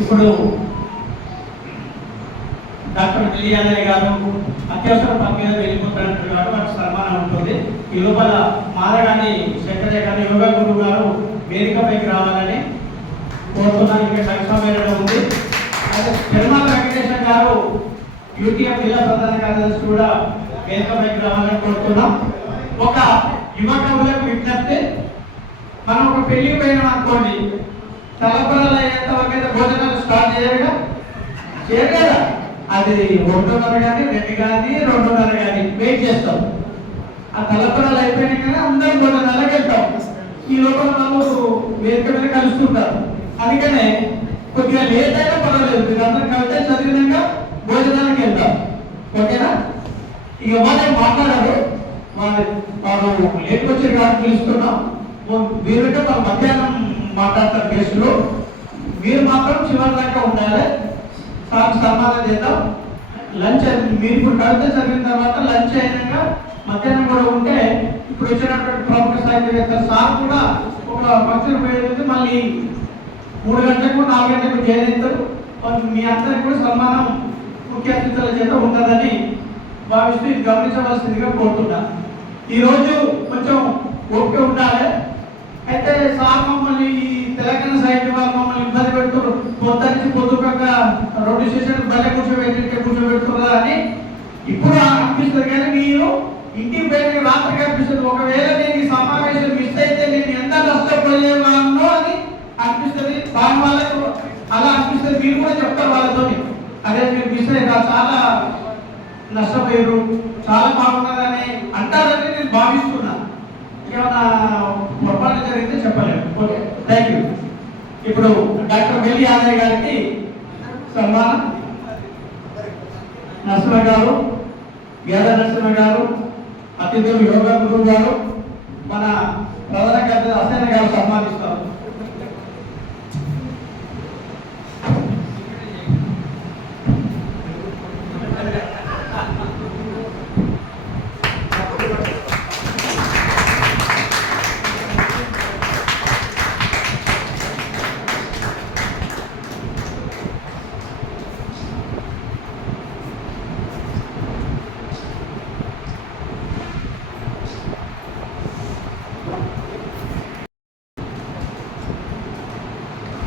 ఇప్పుడు డాక్టర్ బిల్లి యాదయ్య గారు అత్యవసర పని మీద వెళ్ళిపోతారంటారు కాబట్టి వారికి సన్మానం ఉంటుంది. ఈ లోపల మాదగాని శంకరయ్య గారు యోగా గురువు గారు వేదికపైకి రావాలని కోరుతున్నాను. ఇంకా సంక్షేమ ఉంది. అయితే తిరుమల వెంకటేశ్వర గారు యూటీఎఫ్ జిల్లా ప్రధాన కార్యదర్శి కూడా వేదికపైకి రావాలని కోరుతున్నాం. ఒక యువకులకు విజ్ఞప్తి, మనం ఒక పెళ్లికి పోయినాం అనుకోండి, తలపరాలు అయ్యేంత వరకు అయితే భోజనాలు స్టార్ట్ చేయరుగా, చేయరు కదా. అది 1:30 కానీ 2 కానీ 2:30 కానీ వెయిట్ చేస్తాం. ఆ తలపరాలు అయిపోయినాకనే అందరూ భోజనాలకు వెళ్తాం. ఈ లోపల వాళ్ళు వేదిక మీద కలుస్తుంటారు. అందుకనే కొద్దిగా లేట్ అయినా పర్వాలేదు, మీరు అందరూ కవిత చదివినాక భోజనానికి వెళ్తాం. ఓకేనా? ఇక వాళ్ళే మాట్లాడారు, వాళ్ళు లేట్ వచ్చే కాబట్టి పిలుస్తున్నాం. వీరుంటే వాళ్ళు మధ్యాహ్నం మాట్లాడతారు గెస్టులు. మీరు మాత్రం చివరి దాకా ఉండాలి. సార్ సన్మానం చేద్దాం. లంచ్ మీరు ఇప్పుడు కవిత చదివిన తర్వాత లంచ్ అయినాక మధ్యాహ్నం కూడా ఉంటే ఇప్పుడు వచ్చినటువంటి ప్రముఖ సాహిత్యవేత్త సార్ కూడా ఒక ఫంక్షన్ పోయేది, మళ్ళీ 3 గంటలకు 4 గంటలకు చేస్తారు. మీ అందరికి కూడా సన్మానం ముఖ్య అతిథుల చేత ఉంటుందని భావిస్తూ ఇది గమనించవలసిందిగా కోరుతున్నా. ఈరోజు కొంచెం ఓపిక ఉండాలి. అయితే సార్ మమ్మల్ని తెలంగాణ సాహిత్య వాళ్ళు మమ్మల్ని ఇబ్బంది పెడుతున్నారు, పొద్దు నుంచి పొద్దుక 2 స్టేషన్లు బయట కూర్చోబెడుతున్నారు అని ఇప్పుడు అనిపిస్తుంది. కానీ మీరు ఇంటికి పోయిన రాత్రికి అనిపిస్తుంది, ఒకవేళ నేను ఈ సమావేశం మిస్ అయితే నేను ఎంత నష్టపోయేవానో అని అనిపిస్తుంది. దాని వాళ్ళకు అలా అనిపిస్తుంది. మీరు కూడా చెప్తారు వాళ్ళతో, అదే మీరు మిస్ అయ్యారు, చాలా నష్టపోయారు, చాలా బాగున్నదని అంటారని నేను భావిస్తున్నాను. ఏమైనా పొరపాటు జరిగితే చెప్పలేము. Okay, thank you. ఇప్పుడు డాక్టర్ బిల్లి యాదయ్య గారికి సన్మానం. నరసింహ గారు, గేద నరసింహ గారు, అతిథులు యోగా గురువు గారు, మన ప్రధాన కార్యదర్శి హసన్ గారు సన్మానిస్తారు.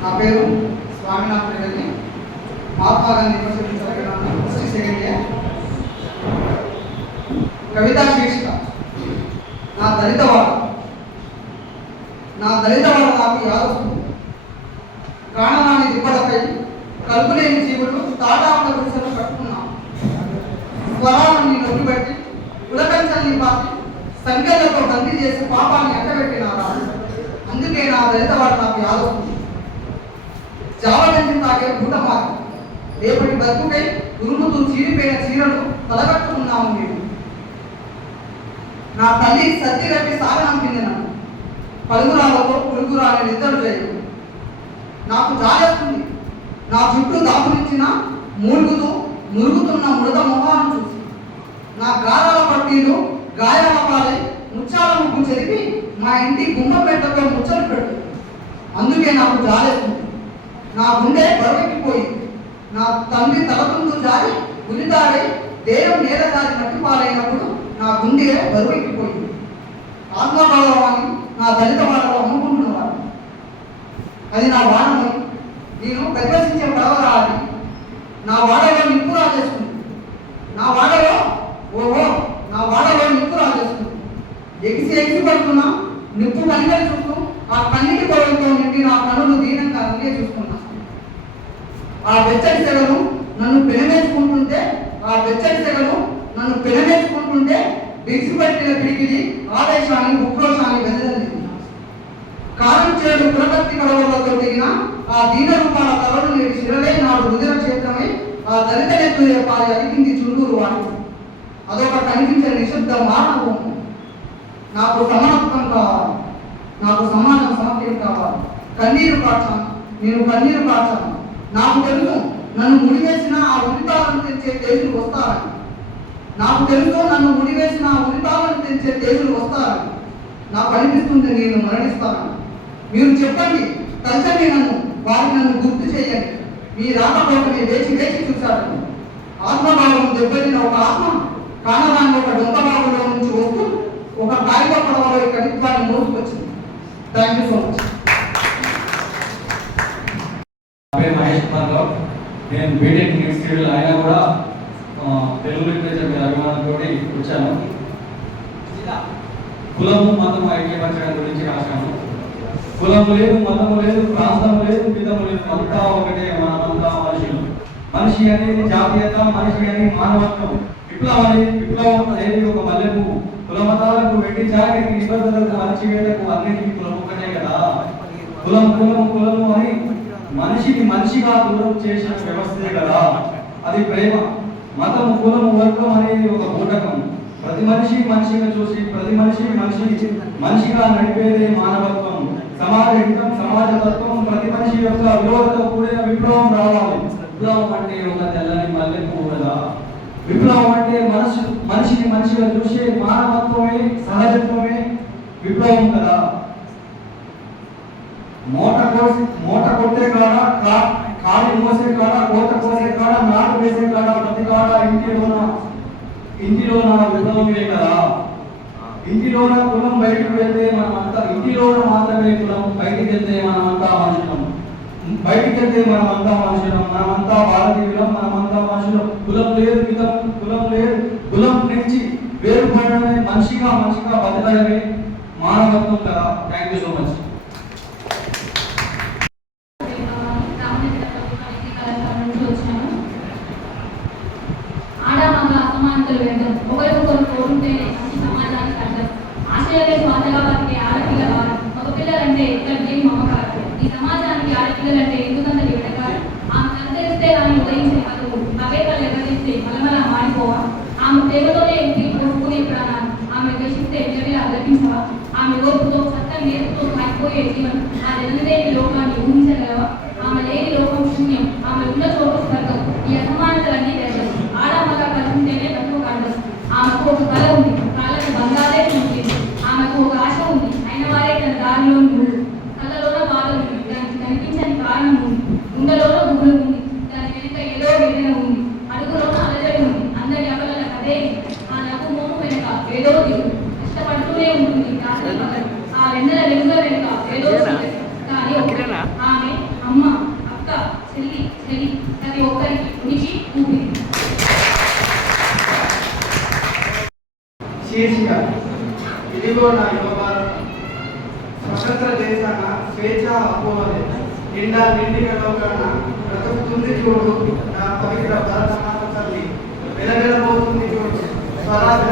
నా పేరు Swaminathan Reddy, Mahatma Gandhi university Telangana history second year. కవితా శీర్షిక నా దళితవాడ. నా దళితవాడ నాకు యాదొస్తుంది. కాణనాని దిబ్బలపై కలుపులేని జీవులు తాటాముల గుడిసెలు కట్టుకున్నాం. స్వరాన్ని నొక్కిబెట్టి ఉలకంచల్ని పాతి సంఖ్యలతో బందీ చేసి పాపాన్ని అడ్డబెట్టినారా. అందుకే నా దళితవాడ నాకు యాదొస్తుంది. జావగంజి తాగే భూతమాత రేపటి బతుకై ఉరుముతూ చీరిపోయిన చీరలు తలగట్టుకున్నాము మేము. నా తల్లి సత్తి రప్పి సాగనంపింది నన్ను, పలుగురాలతో పులుగురాని నిద్రలు చేయు. నాకు జాలేస్తుంది నా చుట్టూ దాపునిచ్చిన మురుగుతున్న మృత మొహాలను చూసి. నా గారాల పట్టీలు గాయాల పాలై ముచ్చాల ముగ్గు చెరిపి మా ఇంటి గుమ్మ పెట్టతో ముచ్చలు పెట్టు. అందుకే నాకు జాలేస్తుంది. నా గుండె బరువెక్కిపోయి నా తండ్రి తలకుంటూ జారి గురిదాడి దేహం నేలదారి మట్టి పాలైనప్పుడు నా గుండె బరువెక్కిపోయింది. ఆత్మగౌరవాన్ని నా దళిత వాడలో అమ్ముకుంటున్నవాడు. అది నా వాడని నేను ప్రదర్శించే పడవరాలి. నా వాడలో నిప్పు రాజేస్తుంది. నా వాడలో నిప్పు రాజేస్తుంది. ఎగిసి పడుతున్నా నిప్పు కనిగలు చూస్తూ ఆ కన్నీటి పొరలతో నిండి నా కనులు దీనంగా అన్నీ చూస్తున్నా. ఆ వెచ్చటి సెగలు నన్ను పెనవేసుకుంటుంటే బిగిసిపట్టిన పిడికిది ఆదేశాన్ని ఉక్రోషాన్ని వెదజల్లింది. కారం చేడు కులకత్తి కడవలతో దిగిన ఆ దీన రూపాల తలలు నేటి శిరలే నాడు రుదిర క్షేత్రమై ఆ దళిత నెత్తులే పారి అలిగింది చుండూరు వాటి. అదొక కనిపించే నిశ్శబ్ద మానవం. నాకు సమానత్వం కావాలి, నాకు సమాజం సమగ్రం కావాలి. కన్నీరు కాచాను, నేను కన్నీరు కాచాను. నాకు తెలుసు నన్ను ముడివేసిన ఆ ఉరితాలను తెచ్చే తేజులు వస్తారని. నాకు తెలుసు నన్ను ముడివేసిన ఆ ఉరితాలను తెచ్చే తేజులు వస్తారని. నాకు అనిపిస్తుంది నేను మరణిస్తాను. మీరు చెప్పండి, తల్చండి నన్ను, వారికి నన్ను గుర్తు చేయండి. మీ రాక కోసమే వేచి వేచి చూశాడు. ఆత్మభావం దెబ్బతిన ఒక ఆత్మ ప్రాణాన్ని ఒక డొంకభావంలో నుంచి వస్తూ ఒక కాగిత పడవలో ఈ కవిత్వాన్ని మోసుకొచ్చింది. Thank you so much. Mahesh Kumar Rao. నేను బీటెక్ ఇన్స్టిట్యూట్ అయినా కూడా తెలుగు లిటరేచర్ మీద అభిమానంతో వచ్చాను. కులము మతము ఐక్యపరచడం గురించి రాశాను. కులము లేదు, మతము లేదు, ప్రాంతము లేదు, విధము లేదు, అంతా ఒకటే, మనమంతా మనుషులు. మనిషి అనేది జాతీయత, మనిషి అనేది మానవత్వం. విప్లవం అనేది ఒక మల్లెపు. కులమతాలకు వెట్టి జాతికి నిబద్ధతలకు అణచివేతకు అన్నిటికీ కులం ఒకటే కదా. కులము అని మనిషిని మనిషిగా దూరం చేసిన వ్యవస్థే కదా అది ప్రేమ. మతము, కులము, వర్గం అనేది ఒక బూటకం. ప్రతి మనిషి మనిషిగా చూసి ప్రతి మనిషిగా నడిపేదే మానవత్వం. సమాజ హితం, సమాజ తత్వం, ప్రతి మనిషి యొక్క విలువలతో కూడిన విప్లవం రావాలి. విప్లవం అంటే ఒక తెల్లని మల్లెపూ కదా. విప్లవం అంటే మనిషిని మనిషిగా చూసే మానవత్వమే, సహజత్వమే విప్లవం కదా. మూట కొట్టే కాడ, కాడి మోసే కాడ, కోత కోసే కాడ, నాటు వేసే కాడ, ప్రతి కాడ ఇంటిలోన విప్లవమే కదా. ఇంటిలోన కులం బయటకు వెళ్తే మనమంతా, ఇంటిలోన మాత్రమే కులం, బయటికి వెళ్తే మనమంతా మనుషులం. మనమంతా భారతీయులం, మనమంతా మనుషులం. కులం లేదు, కులం నుంచి వేరుపడమే మనిషిగా బతకడమే మానవత్వం కదా. Thank you so much. ఒకరికొకరు కోరుంటేనే మంచి సమాజానికి అర్థం. ఆశయాలే స్వాతగా బతికే ఆడపిల్ల వారు. మగపిల్లలంటే ఎక్కడికి మమకారం. ఈ సమాజానికి ఆడపిల్లలంటే ఎందుకంత వెటకారం. ఆమె కనిపిస్తే దాన్ని ఉదయించే కలుగు, అవే కళ్ళు ఎగరిస్తే మలమల మాడిపోవా. ఆమె ప్రేమతోనే ఎక్కి కొడుకునే ప్రాణాలు, ఆమె ద్వేషిస్తే ఎల్లవిలా అలపించవా. ఆమె ఓర్పుతో, చక్కని నేర్పుతో సాగిపోయే జీవనం, ఆ జనలేని లోకాన్ని ఊహించగలవా. ఆమె లేని లోకం శూన్యం, ఆమె ఉన్న చోటు స్వర్గం. ఈ అసమానతలన్నీ వ్యర్థం. ఆడ మగ కలిసి ఉంటేనే తక్కువ కాండం. ఆమెకు ఒక కళ ఉంది, కాళ్ళకి బంగారే ఉంటుంది. ఆమెకు ఒక ఆశ ఉంది, అయిన వారే తన దారిలో ఉంది. కళ్ళలోన బాధ ఉంది, దానికి కనిపించని కారణం ఉంది. గుండెలోన గుబులు ఉంది, దాని వెనుక ఏదో వేదన ఉంది. అడుగులోన అలజడి ఉంది, అందరి అమల కదే. ఆ నవ్వు మోము వెనుక ఏదో దిగు, కష్టపడుతూనే ఉంటుంది. ఆ వెన్నెల వెనుక వెనుక ఏదో కానీ ఆమె అమ్మ, అక్క, చెల్లి ప్రతి ఒక్కరికి ఉనికి ఊపిరి. శీర్షిక ఇదిగో నా యువభారతం. స్వతంత్ర దేశాన స్వేచ్ఛ అపోహలే నిండిన లోకాన బ్రతుకుతుంది చూడు నా పవిత్ర భారతమాత తల్లి. వెలవెలబోతుంది చూడు స్వరాజ్య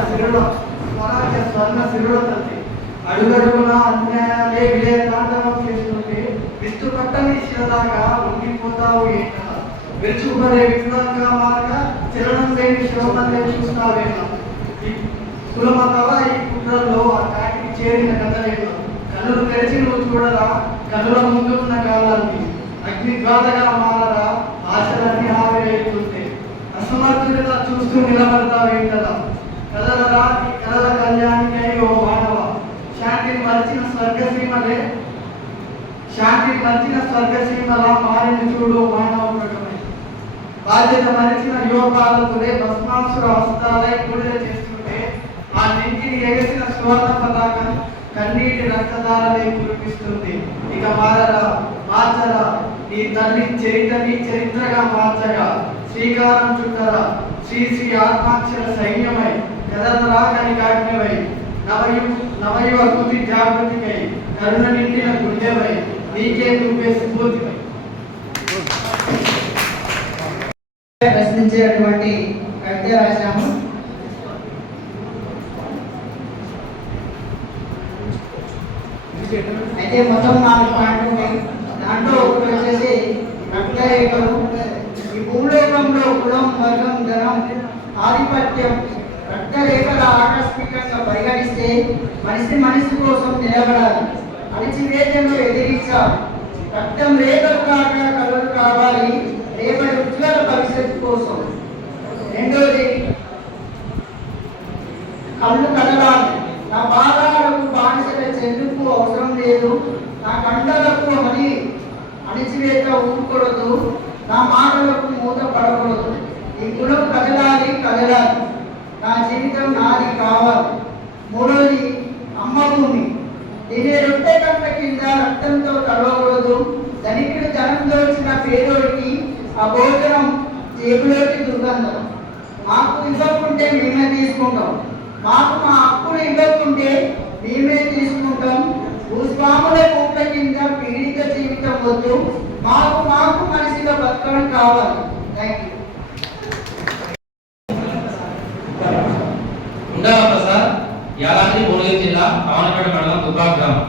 స్వర్ణ శిరుడ తల్లి. అడుగడుగున అన్యాయాలే విలయతాండవం చేస్తుంటే విస్తు పట్టని శిలదాగా ఉండిపోతావు ఏంట. విరుచుకుపడే విప్లవంగా మారక చలనం లేని శివమల్లే చూస్తావేమో. కులమతవా ఈ కుట్రల్లో ఆ కాటికి చేరిన కథలేమో. కన్నులు తెరిచి నువ్వు చూడరా కన్నుల ముందు ఉన్న కాలాన్ని. అగ్నిద్వారగా మారరా ఆశలన్నీ ఆవిరైతుంటే. అసమర్థుడిగా చూస్తూ నిలబడతావేంటదా. కదలరా ఈ కలల కళ్యాణికై ఓ మానవ. శాంతిని మరిచిన స్వర్గసీమలా మారిన చూడు మానవ ప్రకమే. బాధ్యత మరిచిన యువకాలతులే భస్మాసుర హస్తాలై పూజలు చేస్తుంటే ఆ నింటిని ఎగసిన సువర్ణ పతాకం కన్నీటి రక్తధారలై కురిపిస్తుంది. ఇక మార్చరా నీ తల్లి చరిత్రగా మార్చగా. శ్రీకారం చుట్టరా శ్రీ ఆత్మాక్షర సైన్యమై. కదలరా కనికాజ్ఞవై నవయువ కృతి జాగృతికై. కరుణ నిండిన గుండెవై నీకే నువ్వే స్ఫూర్తివై. ప్రశ్నించేటువంటి కవిత రాశాము. అయితే మొత్తం 4 పాయింట్లు ఉన్నాయి. దాంట్లో ఒకటి వచ్చేసి రక్తరేఖలు. ఈ భూలోకంలో కులం, వర్గం, ధనం, ఆధిపత్యం రక్తరేఖల ఆకస్మికంగా పరిగణిస్తే మనిషి కోసం నిలబడాలి. అణచివేతను ఎదిరించాలి. రక్తం రేఖలు కాక కలలు కావాలి రేపటి ఉజ్వల భవిష్యత్తు కోసం. రెండోది కళ్ళు కదలాలి. నా పాదాలకు బానిసల చెల్లుకు అవసరం లేదు. నా కండలకు అణిచివేత ఊరుకూడదు. నా మాటలకు మూత పడకూడదు. ఈ కులం కదలాలి కదలాలి, నా జీవితం నాది కావాలి. మూడోది అమ్మ భూమి, దీని రొట్టె కంట కింద రక్తంతో తడవకూడదు. ధనికుడు ధనం దోచిన పేదోడికి ఆ భోజనం జేబులోకి దుర్గంధం. మాకు ఇవ్వకుంటే మేమే తీసుకుంటాం, మాకు మా హక్కులు ఇవ్వకుంటే మేమే తీసుకుంటాం. భూస్వాముల కూట్ల కింద పీడిత జీవితం వద్దు, మాకు మనిషిగా బతకడం కావాలి. Thank you. ఉండగా ప్రసాద్, యాదాద్రి భువనగిరి జిల్లా రావణపేట మండలం దుబ్బాక గ్రామం.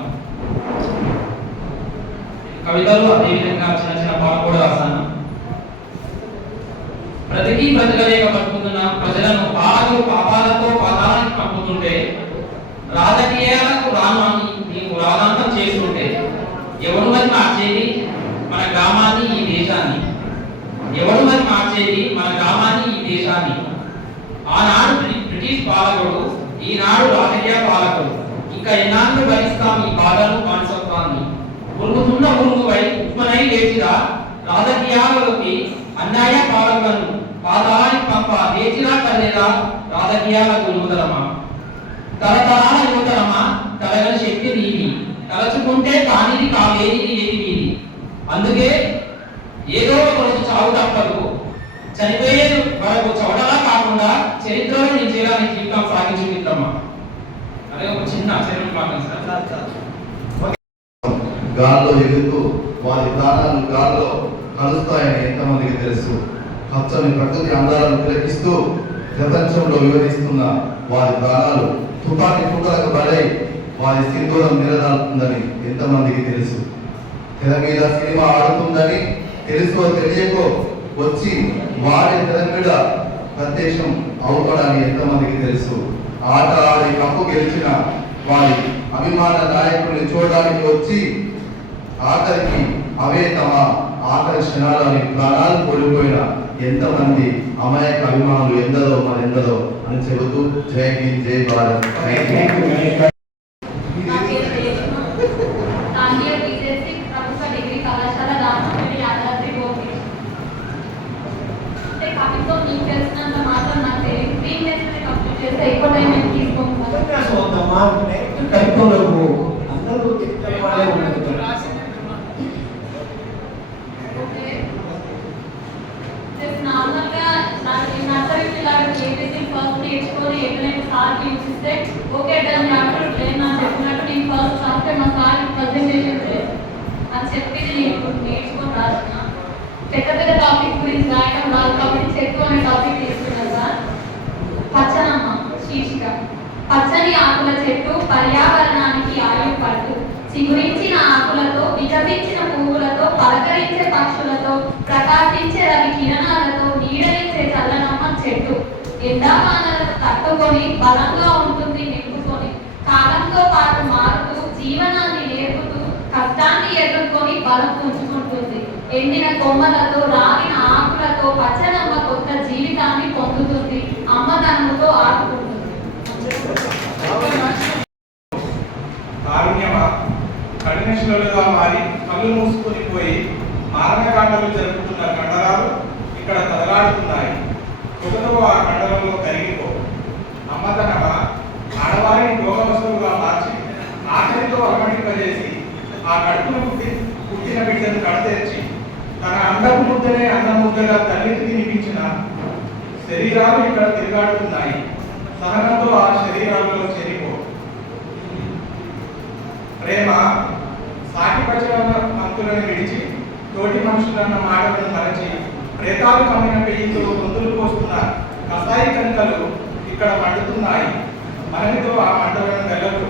కవితలు అదేవిధంగా చిన్న చిన్న పాటలు కూడా రాశాను. బ్రతికి బ్రతకలేక బతుకుతున్న ప్రజలను పాలకులు పాపాలతో పాతాళానికి పంపుతుంటే, రాజకీయాలకు రామాన్ని నీకు రాగాంతం చేస్తుంటే, ఎవరు మరి మార్చేది మన గ్రామాన్ని ఈ దేశాన్ని? ఎవరు మరి మార్చేది మన గ్రామాన్ని ఈ దేశాన్ని? ఆనాడు బ్రిటిష్ పాలకుడు, ఈనాడు రాజకీయ పాలకుడు. ఇంకా ఎన్నాళ్ళు భరిస్తాం ఈ బాధను మానసత్వాన్ని? ఉరుగుతున్న ఉరుగువై ఉప్మనై లేచిరా రాజకీయాలలోకి అన్యాయ పాలకులను పాతాళానికి పంప లేచిరా కలేదా రాజకీయాలకు యువతరమా? తరతరాల యువతరమా, కలగల శక్తి నీది, తలచుకుంటే కానిది కాలేనిది ఏది నీది. అందుకే ఏదో ఒక రోజు చావు తప్పదు, చనిపోయే వరకు చవటలా కాకుండా చరిత్రలో నిలిచేలా నీ జీవితం సాగించు మిత్రమా. అదే ఒక చిన్న చరిత్ర మాట్లాడు సార్. గాల్లో ఎగురుతూ వారి ప్రాణాలు గాల్లో కలుస్తాయని ఎంతమందికి తెలుసు? పచ్చని ప్రకృతి అందాలను తిలకిస్తూ ప్రపంచంలో వివరిస్తున్న వారి ప్రాణాలు తుపాకీ తుకలకు బలై వారి సింధూరం నిలదాల్తుందని ఎంతమందికి తెలుసు? తెర మీద సినిమా ఆడుతుందని తెలుసో తెలియకో వచ్చి వారి తెర మీద ప్రత్యక్షం అవుతాడని ఎంతమందికి తెలుసు? ఆట ఆడి కప్పు గెలిచిన వారి అభిమాన నాయకుల్ని చూడడానికి వచ్చి ఆఖరికి అవే తమ ఆఖరి క్షణాలని ప్రాణాలు కోల్పోయిన ఎంతమంది అమాయక అభిమానులు ఎందరో మరెందరో అని చెబుతూ జై హింద్, జై భారత్. నా పేరు రేష్మ, తాండీయ బీజేపీ ప్రభుత్వ డిగ్రీ కళాశాల రామపేట యాదాద్రి భువనగిరి. అంటే కవిత్వం మీకు తెలిసినంత మాత్రం నాకు తెలియదు. 3 minutes కంప్లీట్ చేస్తే ఎక్కువ టైం నేను తీసుకుంటాను. ఓకే, నార్మల్గా నర్సరీ పిల్లలు ఏబీసీ ఫస్ట్ నేర్చుకొని ఎక్కడైనా సార్ చూపిస్తే ఓకే డన్ చాప్టర్ నేను చెప్పినట్టు నేను ఫస్ట్ చాప్టర్ మా సార్ ప్రజెంటేషన్ అని చెప్పి నేను నేర్చుకొని రాసిన. పెద్ద పెద్ద టాపిక్ గురించి రాయడం రాదు కాబట్టి చెట్టు అనే టాపిక్ తీసుకున్నాను సార్. పచ్చనమ్మ శీర్షిక. పచ్చని ఆకుల చెట్టు పర్యావరణానికి ఆయువు పట్టు, చిగురించిన ఆకులతో వికసించిన పువ్వులతో పలకరించే పక్షులతో ప్రకాశించే రవి కిరణాలతో నీడనిచ్చే చల్లనమ్మ చెట్టు. ఎండావానలను తట్టుకొని బలంగా ఉంటుంది నింపుకొని, కాలంతో పాటు మారుతూ జీవనాన్ని నేర్పుతూ కష్టాన్ని ఎదుర్కొని బలం పుంజుకుంటుంది. ఎండిన కొమ్మలతో రాగిన ఆకులతో పచ్చనమ్మ కొత్త జీవితాన్ని పొందుతుంది, అమ్మదనముతో ఆడుకుంటుంది. కారుణ్యమా, కఠినశిలలుగా మారి కళ్ళు మూసుకొని పోయి మారణకాండలు జరుపుతున్న కండరాలు ఇక్కడ కదలాడుతున్నాయి. పొగతో ఆ కండలంలో కరిగిపో. అమ్మతనమా, ఆడవారిని భోగవస్తువుగా మార్చి ఆఖరితో అలమటింపజేసి ఆ కడుపును పుట్టిన బిడ్డను కడతెర్చి తన అండపు ముద్దనే అన్న ముద్దగా తల్లికి తినిపించిన శరీరాలు ఇక్కడ తిరుగాడుతున్నాయి. సహనంతో ఆ శరీరాలలో చేరిపో. ప్రేమ, సాటి పచ్చలన్న పంక్తులను విడిచి తోటి మనుషులన్న మాటలను మరచి ప్రేతాలు కమ్మిన పెయ్యితో గొంతులు పోస్తున్న కసాయి కణికలు ఇక్కడ మండుతున్నాయి. మనమితో ఆ మంటలను వెల్లరు.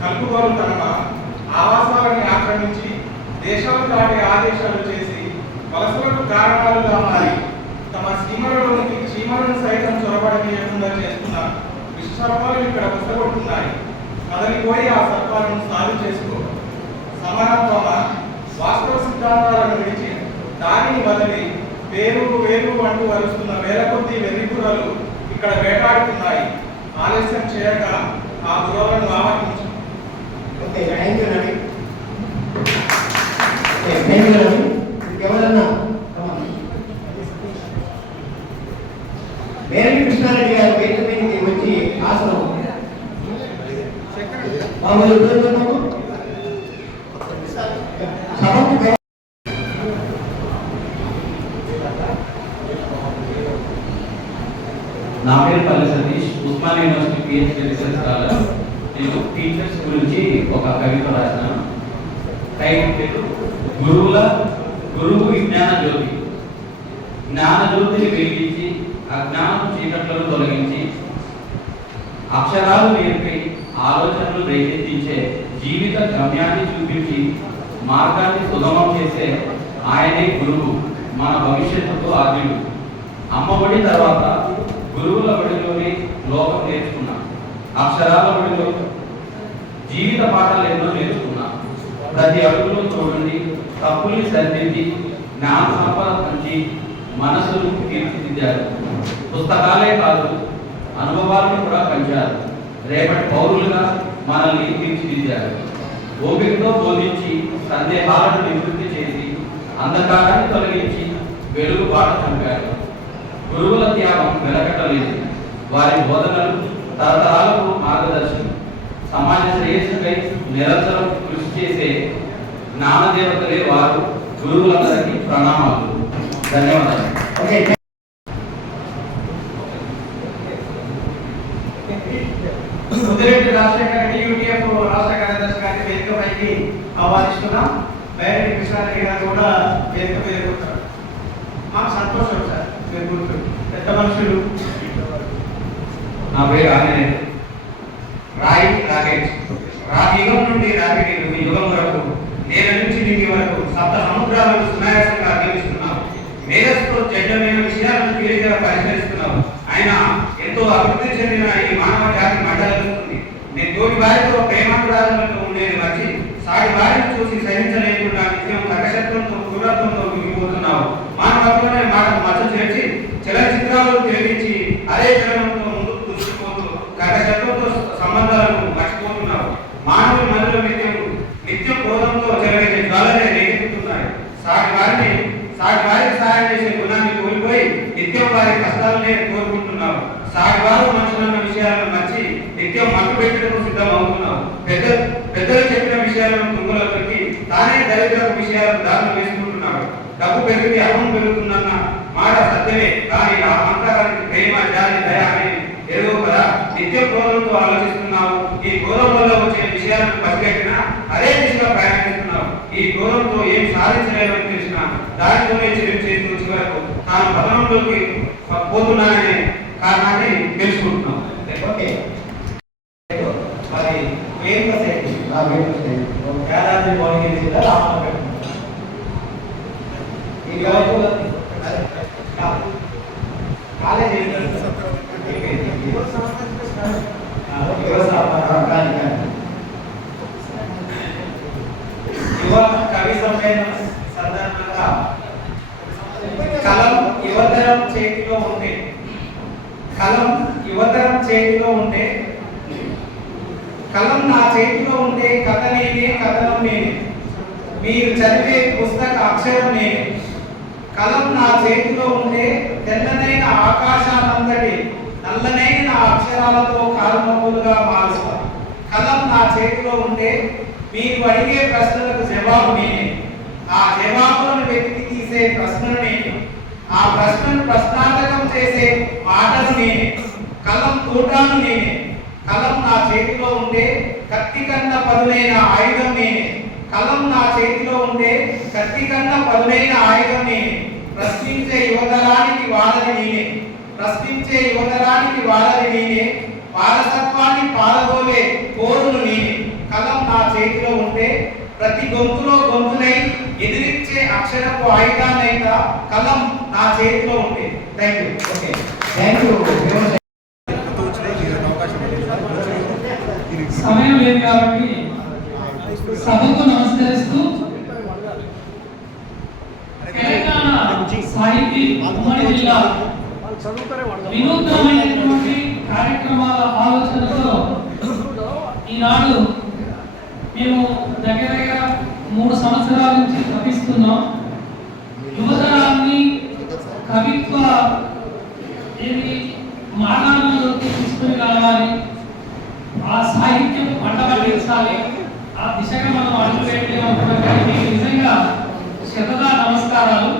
కలుపుగోలు తనమ ఆవాసాలని ఆక్రమించి దేశాలు దాటి ఆదేశాలు చేసి వలసలకు కారణాలుగా మారి తమ సీమలలోనికి చీమలను సైతం చొరబడనీయకుండా చేస్తున్న విషసర్పాలు ఇక్కడ పుస్తకొడుతున్నాయి. కదలిపోయి ఆ సర్పాలను సాగు చేసుకో. సమానత్వమ, వాస్తవ సిద్ధాంతాలను విడిచి దానిని వదిలి వేరు వేరు అంటూ వరుస్తున్న వేల కొద్ది వెర్రిపురలు ఇక్కడ వేటాడుతున్నాయి. ఆలస్యం చేయక ఆ పురలను ఆవర్తించు. ఇంకెవరన్నా మేరీ కృష్ణారెడ్డి గారు వేదిక మీదకి వచ్చి ఆసనం మామూలు సభకు నా పేరు పల్లి Satish, Osmania university PhD research scholar. నేను టీచర్స్ గురించి ఒక కవిత రాసిన. టైటిల్ పేరు గురువు విజ్ఞాన జ్యోతి. జ్ఞాన జ్యోతిని వెలిగించి అజ్ఞానం చీకట్లను తొలగించి అక్షరాలు నేర్పి ఆలోచనలు రేకెత్తించే జీవిత గమ్యాన్ని చూపించి మార్గాన్ని సుగమం చేసే ఆయనే గురువు, మన భవిష్యత్తుకు ఆద్యుడు. అమ్మఒడి తర్వాత గురువుల బడిలోనే లోకం నేర్చుకున్నా, అక్షరాల బడిలో జీవిత పాఠాలు ఎన్నో నేర్చుకున్నా. ప్రతి అడుగులో చూడండి తప్పుల్ని సరిదిద్ది జ్ఞాన సంపద పంచి మనసును తీర్చిదిద్దారు. పుస్తకాలే కాదు అనుభవాలను కూడా పంచారు. రేపటి పౌరులుగా మనల్ని తీర్చిదిద్దారు. ఓపికతో బోధించి సందేహాలను నివృత్తి చేసి అంధకారాన్ని తొలగించి వెలుగు బాట చూపారు. గురువుల త్యాగం వెలకట్టలేదు. వారి బోధనలు తరతరాలకు మార్గదర్శనం. సమాజ శ్రేయస్సుకై నిరంతరం కృషి చేసే జ్ఞానదేవతలే వారు. గురువులందరికీ ప్రణామాలు. ధన్యవాదాలు. ముదిరెడ్డి రాజశేఖర రెడ్డి యూటీఎఫ్ రాష్ట్ర కార్యదర్శి గారిని వేదికపైకి ఆహ్వానిస్తున్నాం. బైరెడ్డి కృష్ణారెడ్డి గారు కూడా వేదిక మీద కూర్చున్నారు. మాకు సంతోషం సార్ మీరు కూర్చుని పెద్ద మనుషులు. నా పేరు ఆంజనేయ రాయి రాకేష్. యుగం నుండి రాకెట్ యుగం వరకు నేల నుంచి నీటి వరకు సప్త సముద్రాలను సునాయాసంగా అధిగమిస్తున్నావు. మేధస్సుతో జడ్డమైన విషయాలను తేలికగా పరిష్కరిస్తున్నావు. ఆయన ఎంతో అభివృద్ధి చెందిన ఈ మానవ జాతి మండలిస్తుంది. నేను తోటి వారితో ప్రేమానురాగంతో ఉండేది వచ్చి సాటి వారిని చూసి సహించలేకుండా నిత్యం కర్కశత్వంతో క్రూరత్వంతో మిగిలిపోతున్నావు. మానవత్వమే మాటకు మచ్చ చేర్చి చలనచిత్రాలను తేలించి అదే చలనంతో ముందుకు దూసుకుపోతూ కర్కశత్వంతో సంబంధాలను మర్చిపోతున్నావు. మానవుని మధ్యలో నిత్యం క్రోధంతో చెలవేసే జ్వాలనే రేకెత్తుతున్నాయి. సాటి వారికి సహాయం చేసే గుణాన్ని కోల్పోయి నిత్యం వారి కష్టాలనే కోరుకుంటున్నావు. సాటి వారు మనుషులన్న విషయాలను మర్చి నిత్యం మట్టు పెట్టడం సిద్ధం అవుతున్నావు. పెద్దలు చెప్పిన విషయాలను తుంగలో పెట్టి తానే దరిద్రపు విషయాలను దారులు వేసుకుంటున్నాడు. డబ్బు పెరిగితే అహం పెరుగుతుందన్న మాట సత్యమే, కానీ ఆ అంతరానికి ప్రేమ జాలి దయ అనేది ఎరుగు కదా. నిత్య క్రోధంతో ఆలోచిస్తున్నావు. ఈ క్రోధం వల్ల వచ్చే విషయాలను పసిగట్టినా అదే దిశగా ప్రయాణిస్తున్నావు. ఈ క్రోధంతో ఏం సాధించలేదని తెలిసిన దానితోనే చేస్తూ చివరకు తాను పతనంలోకి పోతున్నాననే కారణాన్ని తెలుసుకుంటున్నాం. ఓకే మరి యాదాద్రి భువనగిరి జిల్లా రామపేట కాలేజీ యువ కవి సమ్మేళనం సందర్భంగా కలం యువతరం చేతిలో ఉంటే కలం నా చేతిలో ఉంటే కథ నేనే, కథనం నేనే, మీరు చదివే పుస్తక అక్షరం నేనే. కలం నా చేతిలో ఉంటే తెల్లనైన ఆకాశానంతటి నల్లనైన నా అక్షరాలతో కాలుమొక్కులుగా మారుస్తా. కలం నా చేతిలో ఉంటే మీరు అడిగే ప్రశ్నలకు జవాబు నేనే, ఆ జవాబులను వెతికి తీసే ప్రశ్నలు నేనే, ఆ ప్రశ్నను ప్రశ్నార్థకం చేసే మాటలు నేనే. కలం తోటాను నేనే. కలం నా చేతిలో ఉంటే కత్తి కన్నా పదునైన ఆయుధం నేనే. కలం నా చేతిలో ఉంటే కత్తి కన్నా పదునైన ఆయుధం నేనే. ప్రశ్నించే యువతరానికి వారధి నేనే. వారసత్వాన్ని పారదోలే కోరును నేనే. కలం నా చేతిలో ఉంటే ప్రతి గొంతులో గొంతునై ఎదిరించే అక్షరపు ఆయుధాన్నైనా కలం నా చేతిలో ఉంటే. Thank you. Okay, thank you. సమయం లేదు కాబట్టి సభకు నమస్కరిస్తూ తెలంగాణ సాహితీ ఉమ్మడి జిల్లా వినూత్నమైనటువంటి కార్యక్రమాల ఆలోచనతో ఈనాడు మేము దగ్గర 3 సంవత్సరాల నుంచి తప్పిస్తూ తీసుకున్నాం. యువతరాన్ని కవిత్వ మార్గాల్లోకి తీసుకుని రావాలి, ఆ సాహిత్యం పంటపట్టించాలి, ఆ దిశగా మనం అడుగు పెట్టామనుకున్నాం. కానీ మీకు నిజంగా శతదా నమస్కారాలు.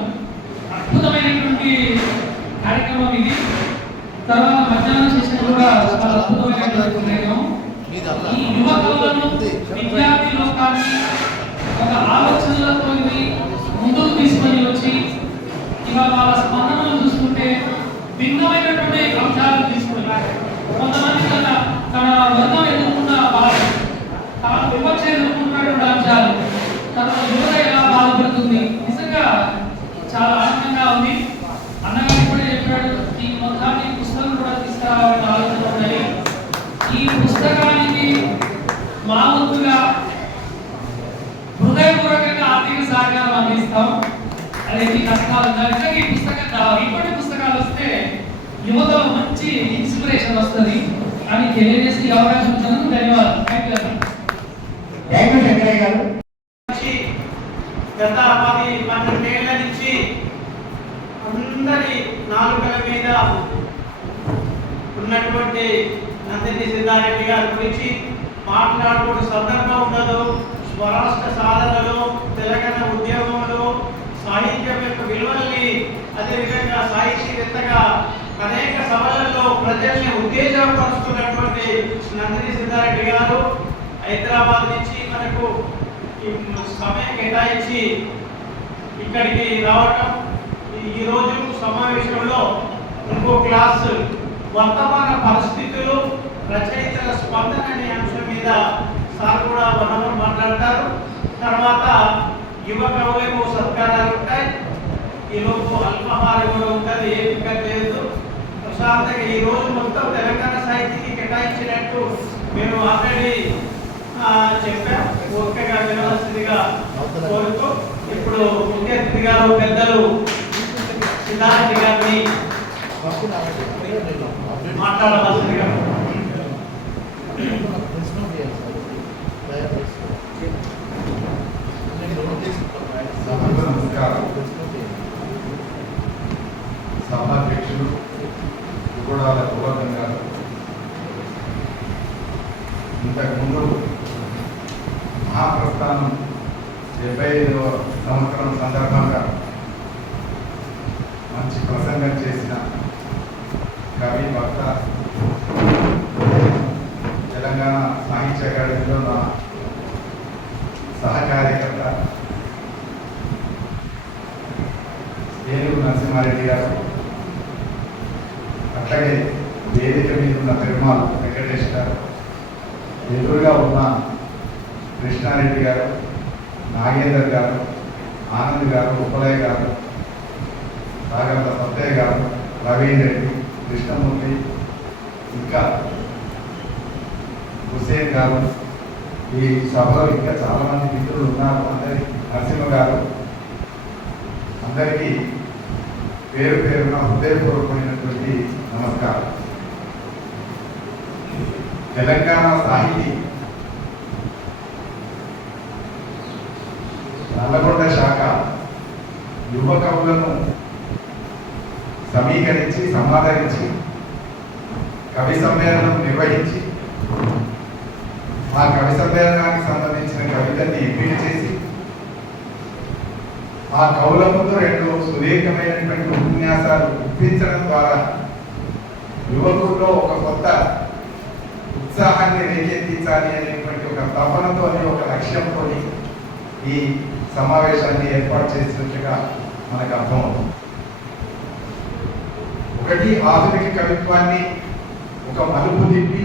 అద్భుతమైనటువంటి కార్యక్రమం ఇది. తర్వాత మధ్యాహ్నం సెషన్ కూడా చాలా అద్భుతమైనటువంటి కార్యక్రమం. ఈ యువకులను విద్యార్థి లోకాన్ని ఒక ఆలోచనలతో ముందుకు తీసుకొని వచ్చి ఇవాళ వాళ్ళ స్పందనలు చూస్తుంటే భిన్నమైనటువంటి అంశాలు తీసుకున్నారు. కొంతమంది తన వర్గం ఎదుర్కొన్న బాధలు, తన వివక్ష ఎదుర్కొన్నటువంటి అంశాలు, తన యువత ఎలా బాధపడుతుంది, నిజంగా చాలా ఆనందంగా ఉంది. అన్నగారు ఇప్పుడే చెప్పాడు, ఈ మొత్తాన్ని పుస్తకం కూడా తీసుకురావాలని ఆలోచన ఉందని. ఈ పుస్తకానికి మా వంతుగా హృదయపూర్వకంగా ఆర్థిక సహకారం అందిస్తాం. అదే మీ కష్టాలు నిజంగా ఈ పుస్తకం ఇప్పటి పుస్తకాలు వస్తే యువతలో మంచి ఇన్స్పిరేషన్ వస్తుంది అని తెలియజేసి అవకాశం ఇచ్చినందుకు ధన్యవాదాలు. థ్యాంక్ యూ శంకరయ్య గారు. గత 10-12 ఏళ్ల నుంచి అందరి నాలుకల మీద ఉన్నటువంటి నందిని సిద్ధారెడ్డి గారి గురించి మాట్లాడుకునే సందర్భం ఉండదు. స్వరాష్ట్ర సాధనలో, తెలంగాణ ఉద్యమంలో, సాహిత్యం యొక్క విలువల్ని, అదేవిధంగా సాహిత్యవేత్తగా అనేక సభలలో ప్రజల్ని ఉత్తేజపరుస్తున్నటువంటి నందిని సిద్ధారెడ్డి గారు హైదరాబాద్ నుంచి మనకు సమయం కేటాయించి ఇక్కడికి రావటం, ఈరోజు సమావేశంలో ఇంకో క్లాస్ వర్తమాన పరిస్థితులు, రచయితల స్పందన అనే అంశం మీద సార్ కూడా 1 అవర్ మాట్లాడతారు. తర్వాత యువ కవులకు సత్కారాలు ఉంటాయి. ఈరోజు అల్పాహారం కూడా ఉంటుంది, ఏ ఫికర్ లేదు. ప్రశాంతంగా ఈ రోజు మొత్తం తెలంగాణ సాహిత్యానికి కేటాయించినట్టు మేము ఆల్రెడీ చెప్పాం. ఓపికగా వినవలసిందిగా కోరుతూ ఇప్పుడు ముఖ్య అతిథి గారు పెద్దలు సిద్ధారెడ్డి గారిని మాట్లాడవలసిందిగా. నమస్కారం. సభాధ్యక్షులు గుడాల గోవర్ధన్ గారు, ఇంతకుముందు మహాప్రస్థానం 75వ సంవత్సరం సందర్భంగా మంచి ప్రసంగం చేసిన కవి, వక్త, తెలంగాణ సాహిత్య అకాడమీలో నా సహకార్యకర్త ఏనుగు నరసింహారెడ్డి గారు, అట్లాగే వేదిక మీద ఉన్న పెరుమాళ వెంకటేష్ గారు, ఎదురుగా ఉన్న కృష్ణారెడ్డి గారు, నాగేందర్ గారు, ఆనంద్ గారు, ఉపలయ్య గారు, సాగర్ల సత్తయ్య గారు, రవీంద్ర రెడ్డి, కృష్ణమూర్తి, ఇంకా హుసేన్ గారు, ఈ సభలో ఇంకా చాలామంది మిత్రులు ఉన్నారు. అందరికి నరసింహ గారు, అందరికీ పేరు పేరున హృదయపూర్వకమైనటువంటి నమస్కారం. తెలంగాణ సాహితీ నల్లగొండ శాఖ యువ కవులను సమీకరించి సమాదరించి కవి సమ్మేళనం నిర్వహించి ఆ కవి సమ్మేళనానికి సంబంధించిన కవితల్ని ఎంపిక చేసి ఆ కవుల ముందు 2 సుదీర్ఘమైనటువంటి ఉపన్యాసాలు ఇప్పించడం ద్వారా యువకుల్లో ఒక కొత్త ఉత్సాహాన్ని రేకెత్తించాలి అనేటువంటి ఒక తపనతో, ఒక లక్ష్యంతో ఈ సమావేశాన్ని ఏర్పాటు చేసినట్లుగా మనకు అర్థమవుతుంది. ఒకటి, ఆధునిక కవిత్వాన్ని ఒక మలుపు తిప్పి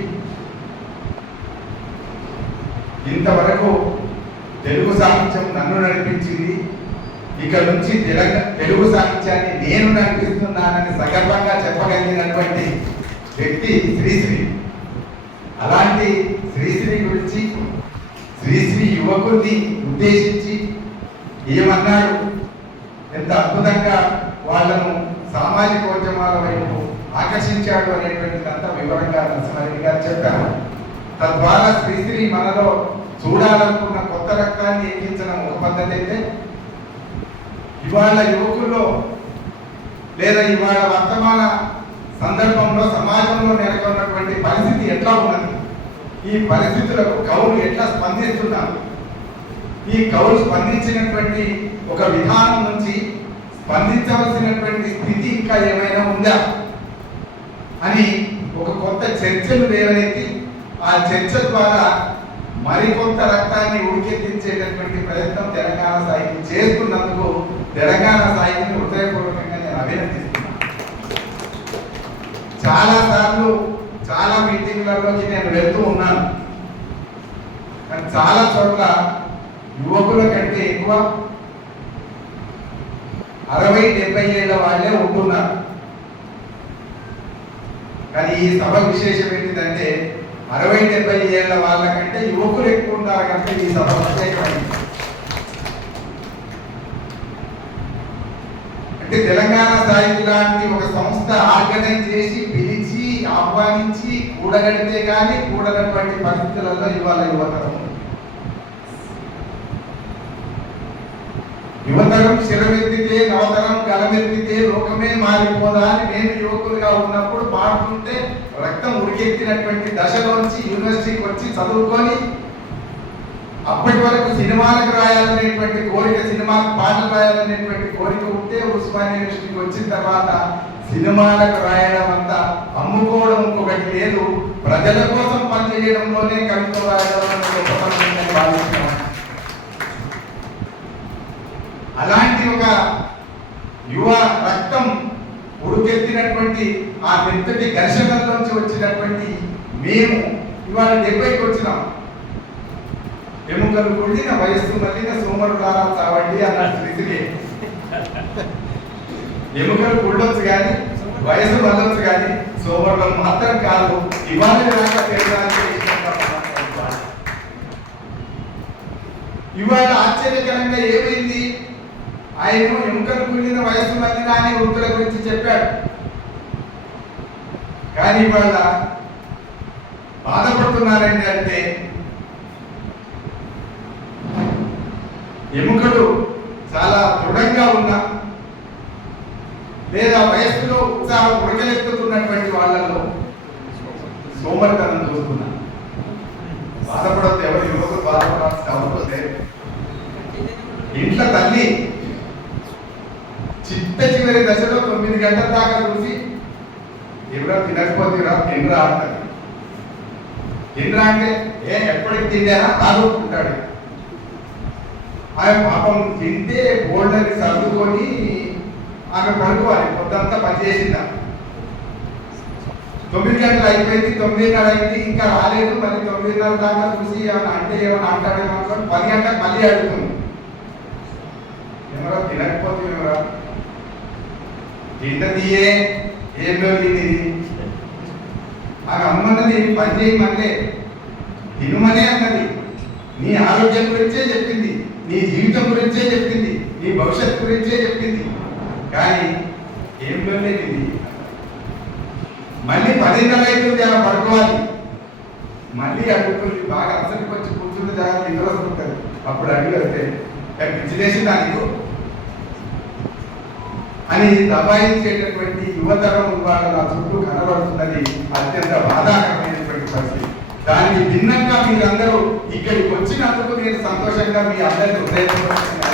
ఇంతవరకు తెలుగు సాహిత్యం నన్ను నడిపించింది, ఇక నుంచి తెలుగు సాహిత్యాన్ని నేను నడిపిస్తున్నానని సగర్వంగా చెప్పగలిగినటువంటి వ్యక్తి శ్రీశ్రీ. అలాంటి శ్రీశ్రీ గురించి, శ్రీశ్రీ యువకుల్ని ఉద్దేశించి ఏమన్నాడు, ఎంత అద్భుతంగా వాళ్ళను సామాజికోద్యమాల వైపు ఆకర్షించాడు అనేటువంటిదంతా వివరంగా నరసింహారెడ్డి గారు చెప్పారు. తద్వారా శ్రీశ్రీ మనలో చూడాలనుకున్న కొత్త రక్తాన్ని ఎక్కించడం ఒక పద్ధతి అయితే, ఇవాళ యువకుల్లో లేదా ఇవాళ వర్తమాన సందర్భంలో సమాజంలో నెలకొన్నటువంటి పరిస్థితి ఎట్లా ఉన్నది, ఈ పరిస్థితులకు కవులు ఎట్లా స్పందిస్తున్నారు, ఈ కవులు స్పందించినటువంటి ఒక విధానం నుంచి స్పందించవలసినటువంటి స్థితి ఇంకా ఏమైనా ఉందా అని ఒక కొత్త చర్చను లేవనెత్తి ఆ చర్చ ద్వారా మరికొంత రక్తాన్ని ఉడికెత్తించేటటువంటి ప్రయత్నం తెలంగాణ సాహిత్యం చేస్తున్నందుకు తెలంగాణ సాహిత్యం హృదయపూర్వకంగా నేను అభినందిస్తున్నాను. చాలా సార్లు చాలా మీటింగ్లలోకి నేను వెళ్తూ ఉన్నాను, కానీ చాలా చోట్ల యువకుల కంటే ఎక్కువ 60-70 ఏళ్ళ వాళ్ళే ఉంటున్నారు. కానీ ఈ సభ విశేషం ఏంటిదంటే 60-70 ఏళ్ళ వాళ్ళకంటే యువకులు ఎక్కువ ఉన్నారు కనుక ఈ సభ ప్రత్యేకమైంది. అంటే తెలంగాణ సాహిత్య లాంటి ఒక సంస్థ ఆర్గనైజ్ చేసి పిలిచి ఆహ్వానించి కూడగడితే కానీ కూడనటువంటి పరిస్థితులలో ఇవాళ యువతరం శిరమెత్తితే నవతరం గలమెత్తితే లోకమే మారిపోదా అని నేను యువకులుగా ఉన్నప్పుడు పాడుతుంటే రక్తం ఉరికెత్తినటువంటి దశలోంచి యూనివర్సిటీకి వచ్చి చదువుకొని అప్పటి వరకు సినిమాలకు రాయాలనేటువంటి కోరిక, సినిమాలకు పాటలు రాయాలనేటువంటి కోరిక ఉంటే ఉస్మానియా యూనివర్సిటీకి వచ్చిన తర్వాత సినిమాలకు రాయడం అంతా అమ్ముకోవడం ఇంకొకటి లేదు, ప్రజల కోసం పనిచేయడంలోనే కవిత్వం రాయడం గొప్పతనం భావిస్తున్నాను. అలాంటి ఒక యువ రక్తం ఉడుకెత్తినటువంటి ఆ మెత్తటి ఘర్షణలోంచి వచ్చినటువంటి మేము ఇవాళ 70కి వచ్చినాం. ఎముకలు కుళ్ళిన వయస్సు మళ్ళిన సోమరులారా చావండి అన్నట్టు రీతికి ఎముకలు కుళ్ళొచ్చు కానీ వయసు వల్లొచ్చు కానీ సోమరులు మాత్రం కాదు. ఇవాళ ఇవాళ ఆశ్చర్యకరంగా ఏమైంది, ఆయన ఎముకలు కుళ్ళిన వయస్సు మళ్ళిన అని వృత్తుల గురించి చెప్పాడు, కానీ ఇవాళ బాధపడుతున్నారండి అంటే ఎముకలు చాలా దృఢంగా ఉన్న లేదా వయస్సులో ఉత్సాహం ఉడకలెత్తుతున్నటువంటి వాళ్ళలో సోమరితనం చూస్తున్నా. బాధపడద్దు, ఎవరు యువకులు బాధపడాల్సిన అవసరం లేదు. ఇంట్లో తల్లి చిట్ట చివరి దశలో 9 గంటల దాకా చూసి ఎవరో తినకపోతేరా తినరా అంటారు. తినరా అంటే ఎప్పటికి తిండారా తాగుకుంటాడు. ఆమె పాపం తింటే బోల్డర్ని సర్దుకొని ఆమె పడుకోవాలి, పొద్దంతా పనిచేసిందా. 9 గంటలు అయిపోయింది, 9:30 అయింది, ఇంకా రాలేదు. మళ్ళీ 9:30 దాకా చూసి ఏమన్నా అంటే ఏమన్నా అంటాడేమో అనుకోని 10 గంటలకు మళ్ళీ అడుగుతుంది, ఎవరో తినకపోతే ఎవరా తింటదియే ఏందో తిని ఆమె అమ్మన్నది పని చేయమనే తినుమనే అన్నది. నీ ఆరోగ్యం గురించే చెప్పింది, నీ జీవితం గురించే చెప్పింది, నీ భవిష్యత్తు గురించే చెప్పింది, కానీ ఏం లేదు ఇది. మళ్ళీ 10:30 అవుతుంది ఆమె పడుకోవాలి, మళ్ళీ అడుగుతుంది. బాగా అసలుకి వచ్చి కూర్చుంటే జాగ్రత్త నిద్ర వస్తుంటుంది. అప్పుడు అడిగి వస్తే పిచ్చిలేసిందా నీకు అని దబాయించేటటువంటి యువతరం ఇవాళ నా చుట్టూ కనబడుతున్నది. అత్యంత బాధాకరమైనటువంటి పరిస్థితి. దానికి భిన్నంగా మీరందరూ ఇక్కడికి వచ్చినందుకు నేను సంతోషంగా మీ అందరినీ హృదయపూర్వకంగా,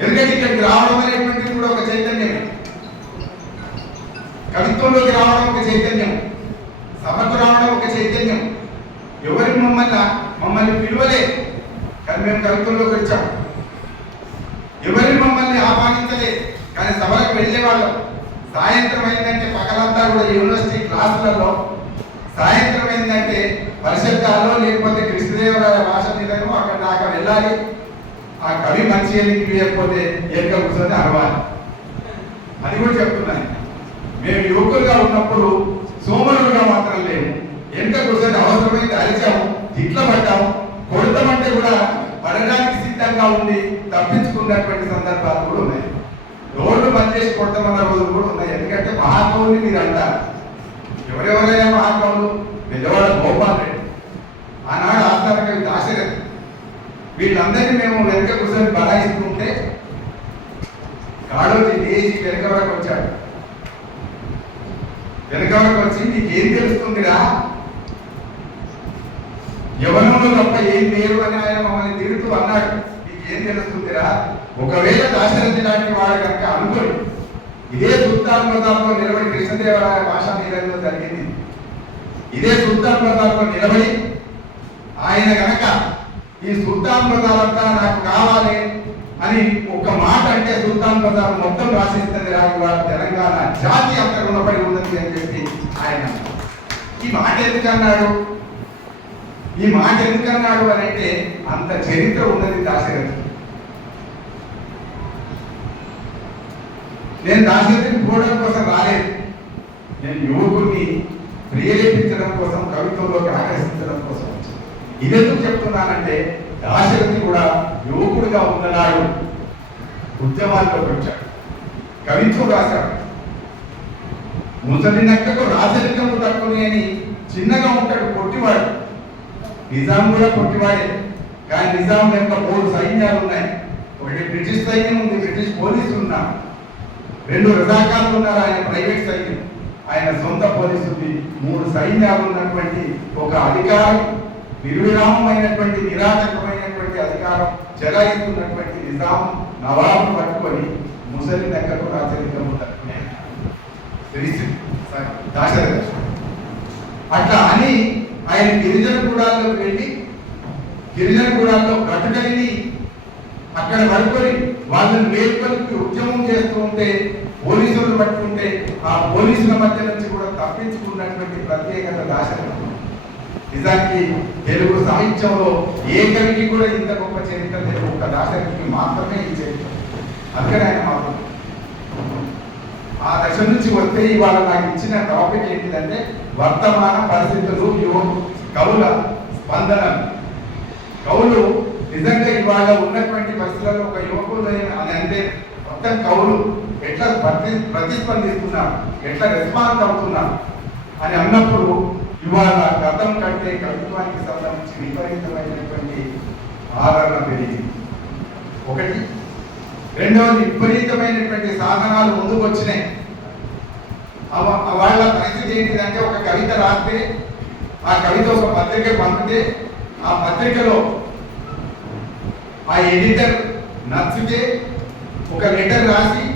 ఎందుకంటే ఇక్కడికి రావడం అనేటువంటిది కూడా ఒక చైతన్యమే, కవిత్వంలోకి రావడం ఒక చైతన్యం, సభకు రావడం ఒక చైతన్యం. ఎవరి మమ్మల్ని పిలువలే, కానీ మేము కవిత్వంలోకి వచ్చాం. ఎవరి మమ్మల్ని ఆహ్వానించలే, కానీ సభలకు వెళ్ళేవాళ్ళం. సాయంత్రం అయిందంటే పగలంతా కూడా యూనివర్సిటీ క్లాసులలో, సాయంత్రం అయిందంటే పరిషత్తాలో లేకపోతే కృష్ణదేవరాయ భాష నిలయం అక్కడ దాకా వెళ్ళాలి. ఆ కవి మంచి ఎన్నిక లేకపోతే ఎన్నిక కూర్చొని అరవాలి. అది కూడా చెప్తున్నాను. మేము యువకులుగా ఉన్నప్పుడు సోమరులుగా మాత్రం లేము. ఎంత కూర్చొని అవసరమైతే అరిచాము, తిట్ల పడ్డాము, కొడతామంటే కూడా పడడానికి సిద్ధంగా ఉండి తప్పించుకున్నటువంటి సందర్భాలు కూడా ఉన్నాయి. రోడ్లు బంద్ చేసి కొడతామన్న రోజులు కూడా ఉన్నాయి. ఎందుకంటే మహాకవుల్ని మీరు అంటారు. ఎవరెవరైనా మహాకవులు? పెద్దవాళ్ళ గోపాల్ రెడ్డి, ఆనాడు ఆస్థాన కవి దాశరథి, వీళ్ళందరినీ మేము వెనక కూర్చొని బలాయిస్తున్నాం. వచ్చి నీకేం తెలుస్తుందిరా, యవనంలో తప్ప ఏం లేరు అని ఆయన మమ్మల్ని తిడుతూ అన్నాడు. నీకేం తెలుస్తుందిరా? ఒకవేళ దాశరథి లాంటి వాడు కనుక అనుకోని ఇదే సుల్తాన్ ప్రతాప్లో నిలబడి కృష్ణదేవరాయ భాషా నిలయంలో జరిగింది. ఇదే సుల్తాన్ ప్రతాప్లో నిలబడి ఆయన కనుక ఈ సుల్తాన్ ప్రతాప్ అంతా నాకు కావాలి అని ఒక మాట అంటే సుల్తాన్ ప్రతాప్ మొత్తం రాసిస్తుంది రా, ఇవాళ తెలంగాణ జాతి అక్కడ రుణపడి ఉన్నది అని చెప్పి ఆయన ఈ మాట ఎందుకన్నాడు? ఈ మాట ఎందుకన్నాడు అని అంటే అంత చరిత్ర ఉన్నది దాశరథి. నేను దాశరథిని పోవడం కోసం రాలేదు, నేను యువకుడిని ప్రేరేపించడం కోసం, కవిత్వంలోకి ఆకర్షించడం కోసం వచ్చాను. ఇదెందుకు చెప్తున్నానంటే దాశరథి కూడా యువకుడిగా ఉన్ననాడు ఉద్యమాల్లోకి వచ్చాడు, కవిత్వం రాశాడు. ముసలి నక్కకు రాజరికము తక్కువని అని చిన్నగా ఉంటాడు, పొట్టివాడు. నిజాం కూడా పొట్టివాడే, కానీ నిజాం యొక్క 3 సైన్యాలు ఉన్నాయి. ఒకటి బ్రిటిష్ సైన్యం ఉంది, బ్రిటిష్ పోలీసులు ఉన్నారు, 2 రజాకార్లు ఉన్నారు, ఆయన ప్రైవేట్ సైన్యం, ఆయన సొంత పోలీసు ఉంది. 3 సైన్యాలు ఉన్నటువంటి ఒక అధికారం, నిర్విరామమైనటువంటి నిరాటకమైనటువంటి అధికారం చెలాయిస్తున్నటువంటి నిజాం నవాబు పట్టుకొని ముసలి నక్కకు రాజరికము తక్కువ దాశరథి. అట్లా అని ఆయన గిరిజన గూడాల్లోకి వెళ్ళి గిరిజన గూడాల్లో బ్రతకలిని అక్కడ పడుకొని వాళ్ళని మేల్కొలిపి ఉద్యమం చేస్తూ ఉంటే పోలీసులు పట్టుకుంటే ఆ పోలీసుల మధ్య నుంచి కూడా తప్పించుకున్నటువంటి ప్రత్యేకత దాశరథి. నిజానికి తెలుగు సాహిత్యంలో ఏ కవికి కూడా ఇంత గొప్ప చరిత్ర లేదు, ఒక దాశరథికి మాత్రమే ఈ చరిత్ర. అందుకని ఆయన మాత్రం ఆ దశ నుంచి వస్తే ఇవాళ నాకు ఇచ్చిన టాపిక్ ఏంటిదంటే వర్తమాన పరిస్థితులు, కవుల స్పందన. కవులు నిజంగా ఇవాళ ఉన్నటువంటి పరిస్థితుల్లో ఒక యువకులు అని అంటే మొత్తం కవులు ఎట్లా ప్రతిస్పందిస్తున్నారు, ఎట్లా రెస్పాన్స్ అవుతున్నారు అని అన్నప్పుడు ఇవాళ గతం కంటే కవిత్వానికి సంబంధించి విపరీతమైనటువంటి ఆదరణ పెరిగింది. ఒకటి. రెండవది, విపరీతమైనటువంటి సాధనాలు ముందుకు వచ్చినాయి. వాళ్ళ పరిస్థితి ఏంటిదంటే ఒక కవిత రాస్తే ఆ కవిత ఒక పత్రిక పంపితే ఆ పత్రికలో ఆ ఎడిటర్ నచ్చితే ఒక లెటర్ రాసి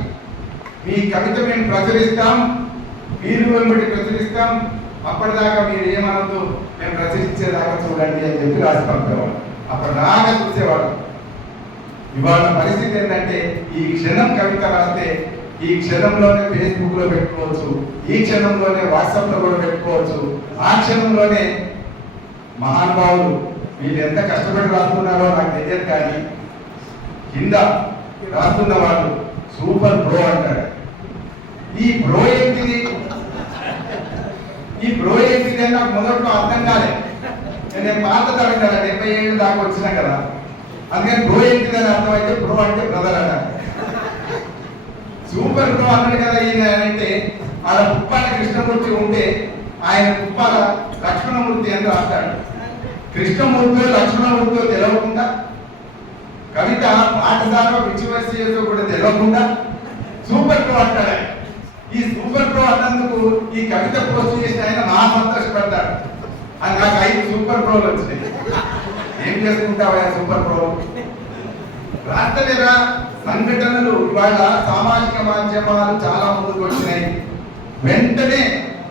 మీ కవిత మేము ప్రచురిస్తాం, మీరు వెంబడి ప్రచురిస్తాం, అప్పటిదాకా మీరు ఏమనొద్దు, మేము ప్రచురించేదాకా చూడండి అని చెప్పి రాసి పంపేవాడు. అప్పటిదాకా చూసేవాడు. ఇవాళ పరిస్థితి ఏంటంటే ఈ క్షణం కవిత రాస్తే ఈ క్షణంలోనే ఫేస్బుక్ లో పెట్టుకోవచ్చు, ఈ క్షణంలోనే వాట్సాప్ లో కూడా పెట్టుకోవచ్చు, ఆ క్షణంలోనే మహానుభావులు వీళ్ళు ఎంత కష్టపడి రాస్తున్నారో నాకు తెలియదు, కానీ కింద రాస్తున్న వాళ్ళు సూపర్ బ్రో అంటారు. ఈ బ్రో ఏంటిది, ఈ బ్రో ఏంటిది అని నాకు మొదట్లో అర్థం కాలేదు. నేను పాత తరం కదా, 70 ఏళ్ళు దాకా వచ్చినా కదా, అందుకని బ్రో ఏంటిది అని అర్థమైతే బ్రో అంటే బ్రదర్ అంట. సూపర్ బ్రో అన్నాడు కదా ఈయన అంటే ఆడ కుప్పాల కృష్ణమూర్తి ఉంటే ఆయన కుప్పాల లక్ష్మణమూర్తి అని రాస్తాడు. కృష్ణమూర్తి లక్ష్మణమూర్తితో తెలవకుండా, కవిత పాఠశాల విచ్చివర్సిటీతో కూడా తెలవకుండా సూపర్ బ్రో అంటాడు. ఈ సూపర్ బ్రో అన్నందుకు ఈ కవిత పోస్ట్ చేసిన ఆయన మహా సంతోషపడ్డాడు. అది నాకు 5 సూపర్ బ్రోలు వచ్చినాయి. ఏం చేసుకుంటావా సూపర్ బ్రో? రాష్ట్ర సంఘటనలు ఇవాళ సామాజిక మాధ్యమాలు చాలా ముందుకు వచ్చినాయి. వెంటనే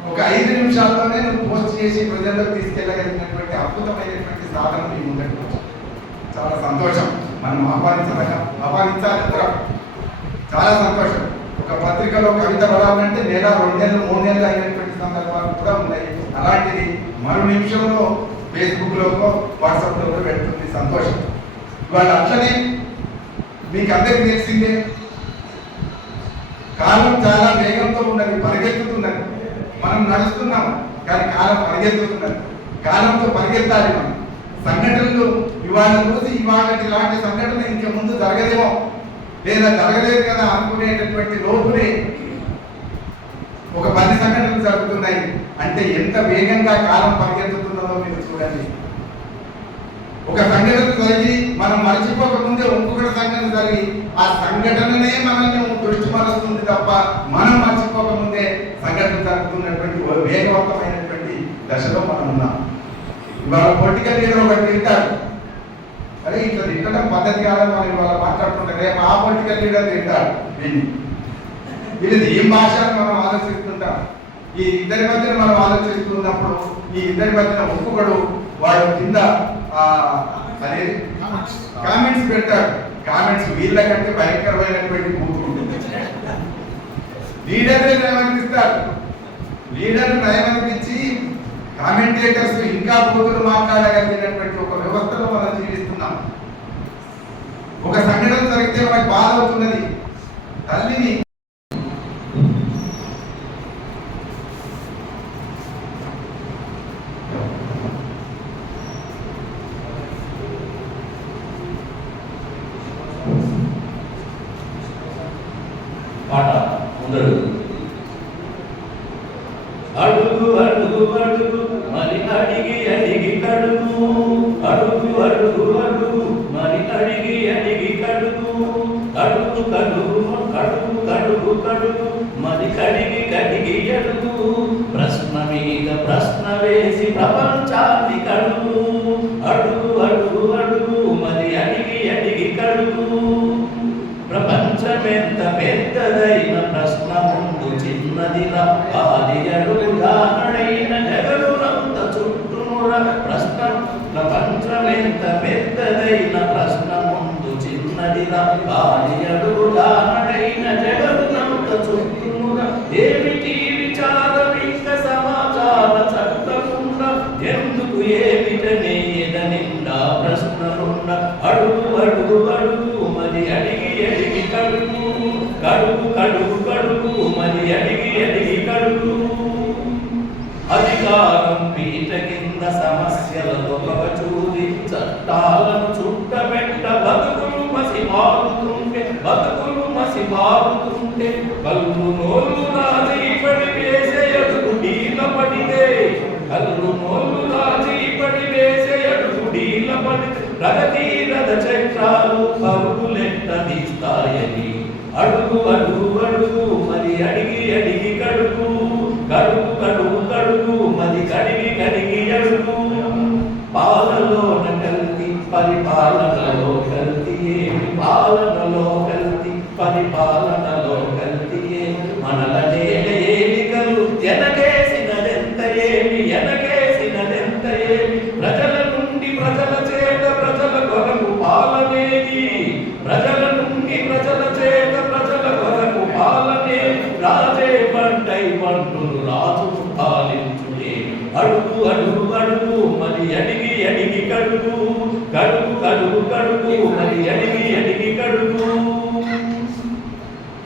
ఒక 5 నిమిషాల్లోనే నువ్వు పోస్ట్ చేసి ప్రజల్లోకి తీసుకెళ్ళగలిగినటువంటి అద్భుతమైనటువంటి సాధన మీ ముందుకు వచ్చాయి. చాలా సంతోషం. మనం ఆహ్వానించాలి. చాలా సంతోషం. ఒక పత్రికలో కవిత రావాలంటే 1 నెల 2 నెలలు 3 నెలలు అయినటువంటి సందర్భాలు కూడా ఉన్నాయి. అలాంటిది మరో నిమిషంలో ఫేస్బుక్ లో వాట్సాప్ లో పెడుతుంది. సంతోషం. ఇవాళ అట్లనే మీకు అందరికీ తెలిసిందే, కాలం చాలా వేగంతో ఉన్నది, పరిగెత్తుతున్నది. మనం నడుస్తున్నాం కానీ కాలం పరిగెత్తుతున్నది. కాలంతో పరిగెత్తాలి మనం. సంఘటనలు ఇవాళ రోజు ఇలాంటి సంఘటన ఇంక ముందు జరగదేమో, లేదా జరగలేదు కదా అనుకునేటటువంటి లోపునే ఒక 10 సంఘటనలు జరుగుతున్నాయి. అంటే ఎంత వేగంగా కాలం పరిగెత్తుతున్నదో మీరు చూడండి. ఒక సంఘటన జరిగి మనం మర్చిపోకముందే ఇంకొకటి సంఘటన జరిగి ఆ సంఘటననే మనల్ని దృష్టి మరుస్తుంది తప్ప మనం మర్చిపోకముందే సంఘటన జరుగుతున్నటువంటి వేగవంతమైనటువంటి దశలో మనం ఉన్నాం. ఇవాళ పొలిటికల్ లీడర్ ఒకటి తింటారు, అరే ఇట్లా తిట్టడం పద్ధతి కాదని మనం ఇవాళ మాట్లాడుతుంటారు. రేపు ఆ పొలిటికల్ లీడర్ తింటారు వీళ్ళు ఏం భాష అని మనం ఆలోచిస్తుంటాం. ఈ ఇద్దరి మధ్యన మనం ఆలోచిస్తున్నప్పుడు ఈ ఇద్దరి మధ్యన ఒక్కొక్కడు వాడు కింద అనేది కామెంట్స్ పెడతాడు. కామెంట్స్ వీళ్ళకంటే భయంకరమైనటువంటి బూతులు లీడర్ నయమనిపిస్తారు. లీడర్ నయమనిపించి కామెంటేటర్స్ ఇంకా బూతులు మాట్లాడగలిగినటువంటి ఒక వ్యవస్థలో మనం జీవిస్తున్నాం. ఒక సంఘటన జరిగితే మనకు బాధ అవుతున్నది. తల్లిని పాట ముందడు అడుగు అడుగు అడుగు మరి అడిగి అడిగి కడుగు అడుగు అడుగు అడుగు మరి అడిగి అడిగి కడుగు కడుగు కడుగు కడుగు కడుగు కడుగు మరి కడిగి కడిగి అడుగు ప్రశ్న మీద ప్రశ్న వేసి ప్రపంచాన్ని కడుగు అడుగు అడుగు అడుగు మరి అడిగి అడిగి కడుగు ప్రపంచమెంత పెద్దదైన ప్రశ్న ముందు చిన్నదిరా ఆది అడుగుగానడైన జగడునంత చుట్టూరా ప్రశ్న ప్రపంచమెంత పెద్దదైన ప్రశ్న ముందు చిన్నదిరా ఆది అడుగుగానడైన జగడునంత చుట్టూరా ఏమిటి విచారం ఇంక సమాచార చట్టముండా ఎందుకు ఏమిటనే ఎద నిండా ప్రశ్నలుండా అడుగు అడుగు అడుగు మరి అడిగి అడిగి కడుగు కడుగు కడుగు కడుగు మరి అడిగి అడిగి కడుగు అధికారం పీట కింద సమస్యలతో చూది చట్టాలను చుట్టబెట్ట బతుకులు మసి మారుతుంటే కళ్ళు నోళ్ళు రాజీ పడి వేసే అడుగు డీల పడితే కళ్ళు నోళ్ళు రాజీ పడి వేసే అడుగు డీల పడితే ప్రగతి రథ చక్రాలు పరుగులెట్ట తీస్తాయని అడుగు అడుగు అడుగు మరి అడిగి అడిగి కడుగు కడుగు కడుగు కడుగు మరి కడిగి కడిగి అడుగు పాలలోన కల్తీ పరిపాలనలో కల్తీ ఏమి పాలనలో కల్తీ పరిపాలనలో కల్తీ ఏమి మనల నేల ఏలికలు ఎనకేసినదెంత ఏమి ఎనకేసినదెంత ఏమి ప్రజల నుండి ప్రజల చేత ప్రజల కొరకు పాలనేది ప్రజల నుండి ప్రజల చేత ప్రజల కొరకు పాలనే రాజే పంటై పంటును రాజు పాలించుడే అడుగు అడుగు అడుగు మరి అడిగి అడిగి కడుగు కడుగు కడుగు కడుగు మరి అడిగి అడిగి కడుగు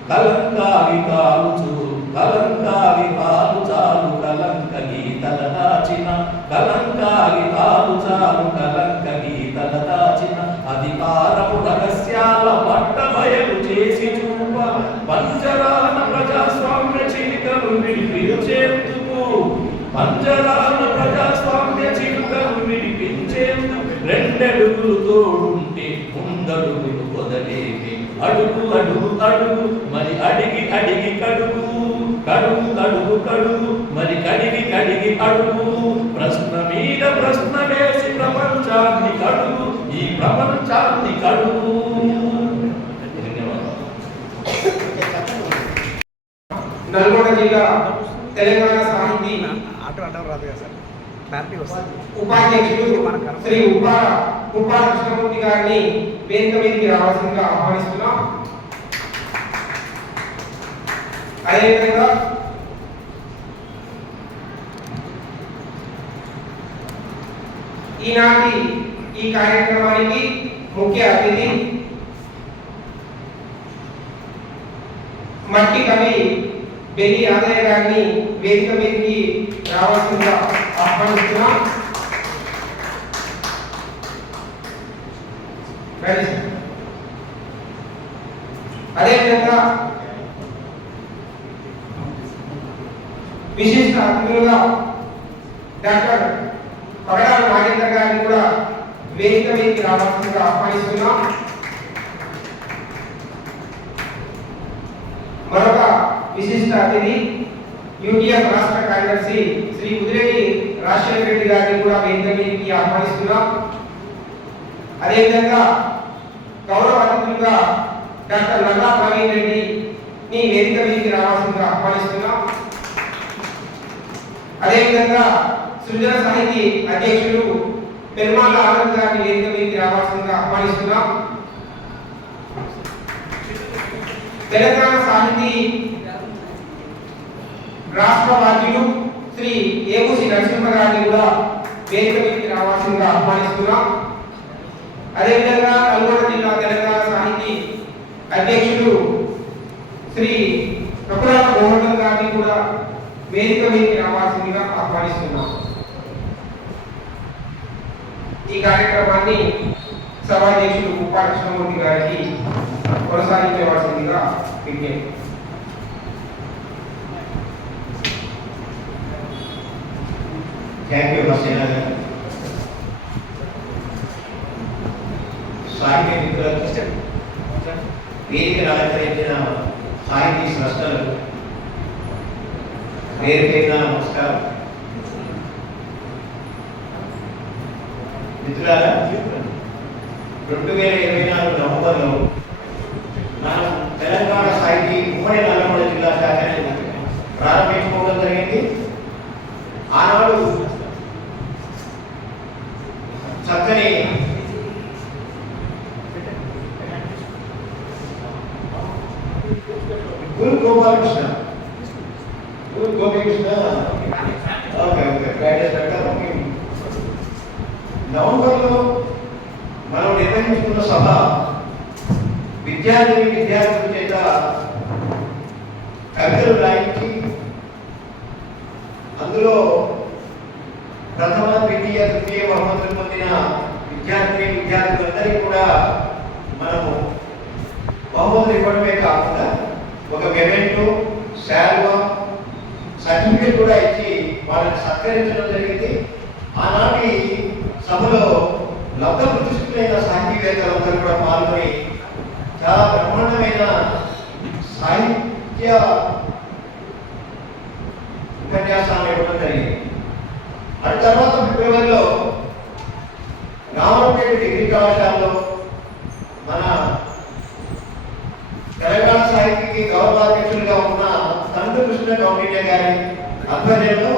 కలంకావి కాలుచు కలంకావి కాలు చాలు కలంక గీతల దాచిన కలంకావి కాలు చాలు కలంక గీతల దాచిన అధికారపు రహస్యాల పట్ట బయలు చేసి చూప పంజరాన ప్రజాస్వామ్య చిలుకలు విడిపించేందుకు పంజరాన ప్రజాస్వామ్య చిలుకలు విడిపించేందుకు రెండడుగులు తోడుంటే ముందడుగులు వదలేవి అడుగు అడుగు అడుగు మరి అడిగి అడిగి కడుగు కడుగు కడుగు కడుగు మరి కడిగి కడిగి అడుగు ప్రశ్న మీద ప్రశ్న వేసి ప్రపంచాన్ని కడుగు ఈ ప్రపంచాన్ని కడుగు. నల్గొండ జిల్లా తెలంగాణ సాహితీ ఉపాధ్యక్షుడు శ్రీ ఉప్పాడ కృష్ణమూర్తి గారిని వేదిక మీదకి రావాల్సిందిగా ఆహ్వానిస్తున్నాం. అదేవిధంగా ఈనాటి ఈ కార్యక్రమానికి ముఖ్య అతిథి మట్టి కవి బెల్లి యాదయ్య గారిని వేదిక మీదకి రావాల్సిందిగా ఆహ్వానిస్తున్నాం. అదేవిధంగా విశిష్ట అతిథులుగా డాక్టర్ పగడాల నాగేంద్ర గారిని కూడా వేదిక మీదకి రావాల్సిందిగా ఆహ్వానిస్తున్నాం. మరొక విశిష్ట అతిథి యూటీఎఫ్ రాష్ట్ర కార్యదర్శి శ్రీ ఉదిరెడ్డి రాజశేఖర రెడ్డి గారిని కూడా వేదిక మీదకి ఆహ్వానిస్తున్నాం. అదేవిధంగా గౌరవ అతిథులుగా డాక్టర్ నల్లా ప్రవీణ్ రెడ్డిని వేదిక మీదకి రావాల్సిందిగా ఆహ్వానిస్తున్నాం. అదేవిధంగా సృజన సాహితీ అధ్యక్షులు పెరుమాళ్ళ ఆనంద్ గారిని వేదిక మీదకి రావాల్సిందిగా ఆహ్వానిస్తున్నాం. తెలంగాణ సాహితీ రాష్ట్ర బాధ్యులు శ్రీ ఏగుసి నరసింహ గారిని కూడా వేదిక మీదకి రావాల్సిందిగా ఆహ్వానిస్తున్నాం. అదేవిధంగా నల్గొండ జిల్లా తెలంగాణ సాహితీ అధ్యక్షులు శ్రీ ప్రకురాల గోవర్ధన్ గారిని కూడా వేదిక మీదకి రావాల్సిందిగా ఆహ్వానిస్తున్నాం. ఈ కార్యక్రమాన్ని సభాధ్యక్షులు ఉప్పా కృష్ణమూర్తి గారికి కొనసాగించవలసిందిగా విజ్ఞప్తి. థ్యాంక్ యూ హసీనా గారు. సాహిత్య మిత్రులకు వేదికను అలంకరించిన సాహితీ స్రష్టలకు పేరు పేరున నమస్కారం. మిత్రులారా, 2024 నవంబర్లో మనం తెలంగాణ సాహితీ ఉమ్మడి నల్లగొండ జిల్లా శాఖని ప్రారంభించుకోవడం జరిగింది. ఆనాడు చక్కని గురు గోపాలకృష్ణ నవంబర్లో మనం నిర్వహించుకున్న సభ విద్యార్థుల చేత కవితలు రాయించి అందులో ప్రథమ ద్వితీయ తృతీయ బహుమతులు పొందిన విద్యార్థులందరికీ కూడా మనము బహుమతులు ఇవ్వడమే కాకుండా ఒక మెమెంటో, శాల్వా, సర్టిఫికేట్ కూడా ఇచ్చి వాళ్ళని సత్కరించడం జరిగింది. ఆనాటి సభలో లబ్ధ ప్రతిష్ఠులైన సాహితీవేత్తలందరూ కూడా పాల్గొని చాలా బ్రహ్మాండమైన సాహిత్య ఉపన్యాసాలు ఇవ్వడం జరిగింది. అటు తర్వాత ఫిబ్రవరిలో రామపేట డిగ్రీ కళాశాలలో మన తెలంగాణ సాహిత్యకి గౌరవాధ్యక్షులుగా ఉన్న తండ్రి కృష్ణ కౌండిన్య గారి ఆధ్వర్యంలో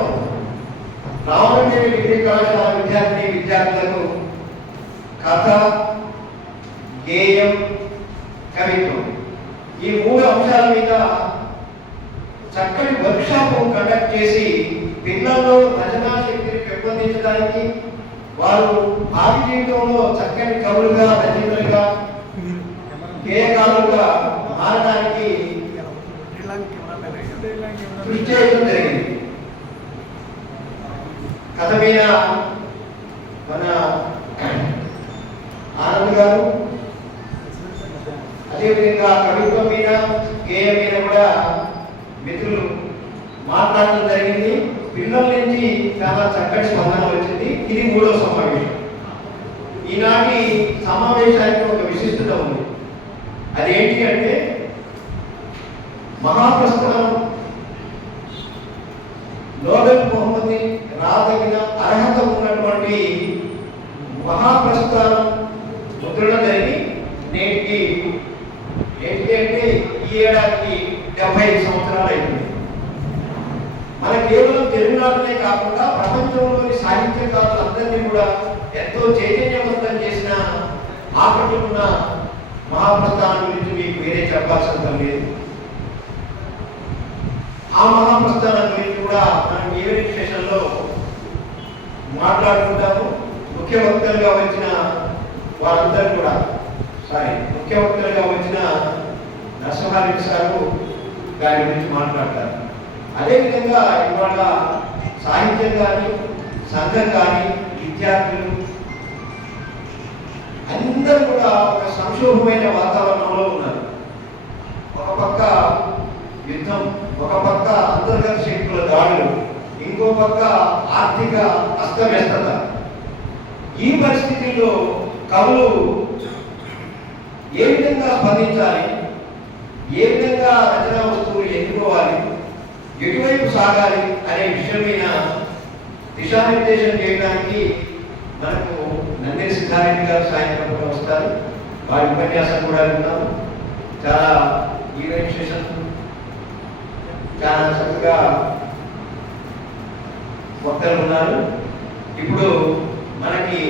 రామపేట డిగ్రీ కళాశాల విద్యార్థులకు కథ, గేయం, కవిత్వం ఈ 3 అంశాల మీద చక్కని వర్క్షాప్ కండక్ట్ చేసి పిల్లల్లో రచనా శక్తిని పెంపొందించడానికి, వారు భావి జీవితంలో చక్కని కవులుగా, రచయితలుగా, గేయకారులుగా మారడానికి కృషి చేయడం జరిగింది. కథ మీద మన ఆనంద్ గారు, అదేవిధంగా కవిత్వం మీద, గేయం మీద కూడా మిత్రులు మాట్లాడడం జరిగింది. పిల్లల నుంచి చాలా చక్కటి స్పందన వచ్చింది. ఇది 3వ సమావేశం. ఈనాటి సమావేశానికి ఒక విశిష్టత ఉంది. అదేంటి అంటే మహాప్రస్థానం నోబెల్ బహుమతి రాదగిన అర్హత ఉన్నటువంటి మహాప్రస్థానం ముద్రణ జరిగి నేటికి ఏంటి అంటే ఈ ఏడాదికి 75 సంవత్సరాలు అయిపోయింది. మన కేవలం తెలుగునాటనే కాకుండా ప్రపంచంలోని సాహిత్యకారులందరినీ కూడా ఎంతో చైతన్యవంతం చేసిన, ఆకట్టుకున్న మహాప్రస్థానం గురించి మీకు వేరే చెప్పాల్సిన లేదు. ఆ మహాప్రస్థానం గురించి కూడా మనం ఈవినింగ్ సెషన్లో మాట్లాడుకుంటాము. ముఖ్య వక్తలుగా వచ్చిన వారందరూ కూడా ముఖ్య వక్తలుగా వచ్చిన నరసింహారెడ్డి సారు దాని గురించి మాట్లాడతారు. అదేవిధంగా ఇవాళ సాహిత్యం కానీ, సంఘం కానీ, విద్యార్థులు అందరూ కూడా ఒక సంక్షోభమైన వాతావరణంలో ఉన్నారు. ఒక పక్క యుద్ధం, ఒక పక్క అంతర్గత శక్తుల దాడులు, ఇంకో పక్క ఆర్థిక అస్తవ్యస్తత. ఈ పరిస్థితుల్లో కవులు ఏ విధంగా స్పందించాలి, ఏ విధంగా రచనా వస్తువులు ఎన్నుకోవాలి, ఎటువైపు సాగాలి అనే విషయం మీద దిశానిర్దేశం చేయడానికి మనకు నందిని సిద్ధారెడ్డి గారు సాయంత్రం కూడా వస్తారు. వారి ఉపన్యాసం కూడా విన్నాము. చాలా ఈవెంట్ సెషన్ చాలా చక్కగా వక్తలు ఉన్నారు. ఇప్పుడు మనకి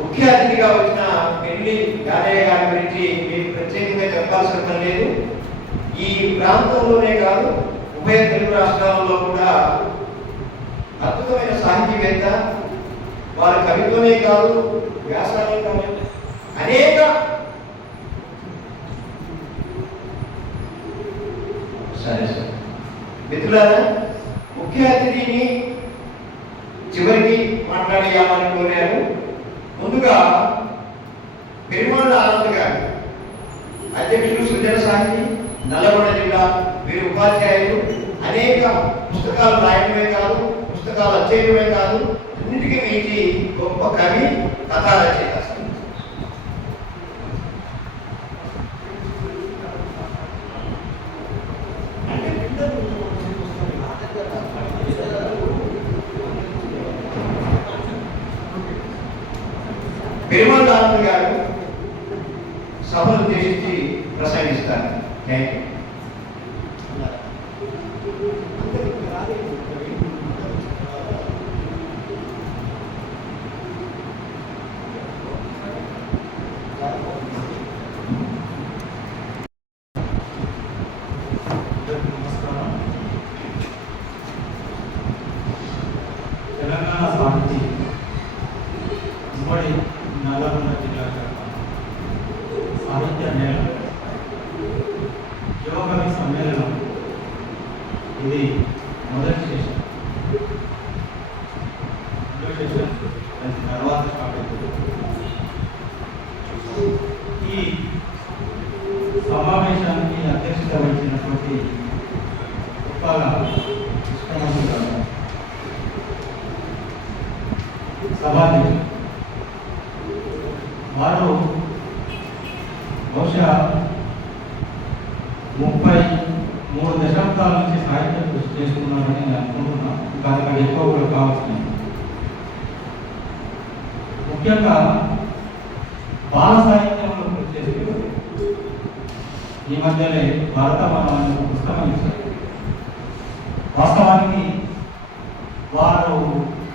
ముఖ్య అతిథిగా వచ్చిన పెళ్లి యాదయ్య గారి గురించి మీకు ప్రత్యేకంగా చెప్పాల్సిన పని లేదు. ఈ ప్రాంతంలోనే కాదు, ఉభయ తెలుగు రాష్ట్రాల్లో కూడా అద్భుతమైన సాహితీవేత్త. వారి కవితోనే కాదు, వ్యాసాలే కాదు, అనేక సరే సార్ మిత్రులారా, ముఖ్య అతిథిని చివరికి మాట్లాడేయాలని కోరారు. ముందుగా పెరుమాళ్ళ ఆనంద్ గారు, అధ్యక్షులు సృజన సాహితీ, నల్లగొండ జిల్లా. వీరు ఉపాధ్యాయులు. అనేక పుస్తకాలు రాయడమే కాదు, పుస్తకాలు అధ్యయనమే కాదు, అన్నిటికీ మించి గొప్ప కవి, కథా రచయిత. పెరుమాళ్ళ ఆనంద్ గారు సభను ఉద్దేశించి ప్రసంగిస్తారు. Thank you. తెలంగాణ సాహితీ ఉమ్మడి నల్లగొండ జిల్లా సాహిత్య మేళ యువకవి సమ్మేళనం ఇది మొదటి సెషన్. తర్వాత స్టార్ట్ అవుతుంది. ఈ సమావేశానికి అధ్యక్షత వహించినటువంటి ఉప్పాల కృష్ణమూర్తి గారు సభాధ్యక్షులు. వారు బహుశా 33 దశాబ్దాల నుంచి సాహిత్యం కృషి చేస్తున్నారని నేను అనుకుంటున్నాను. ఇంకా అక్కడ ఎక్కువ కూడా కావాల్సింది. ముఖ్యంగా బాల సాహిత్యంలో కృషి చేస్తున్నారు. ఈ మధ్యనే భారతమానం అనే ఒక పుస్తకం ఇచ్చారు. వాస్తవానికి వారు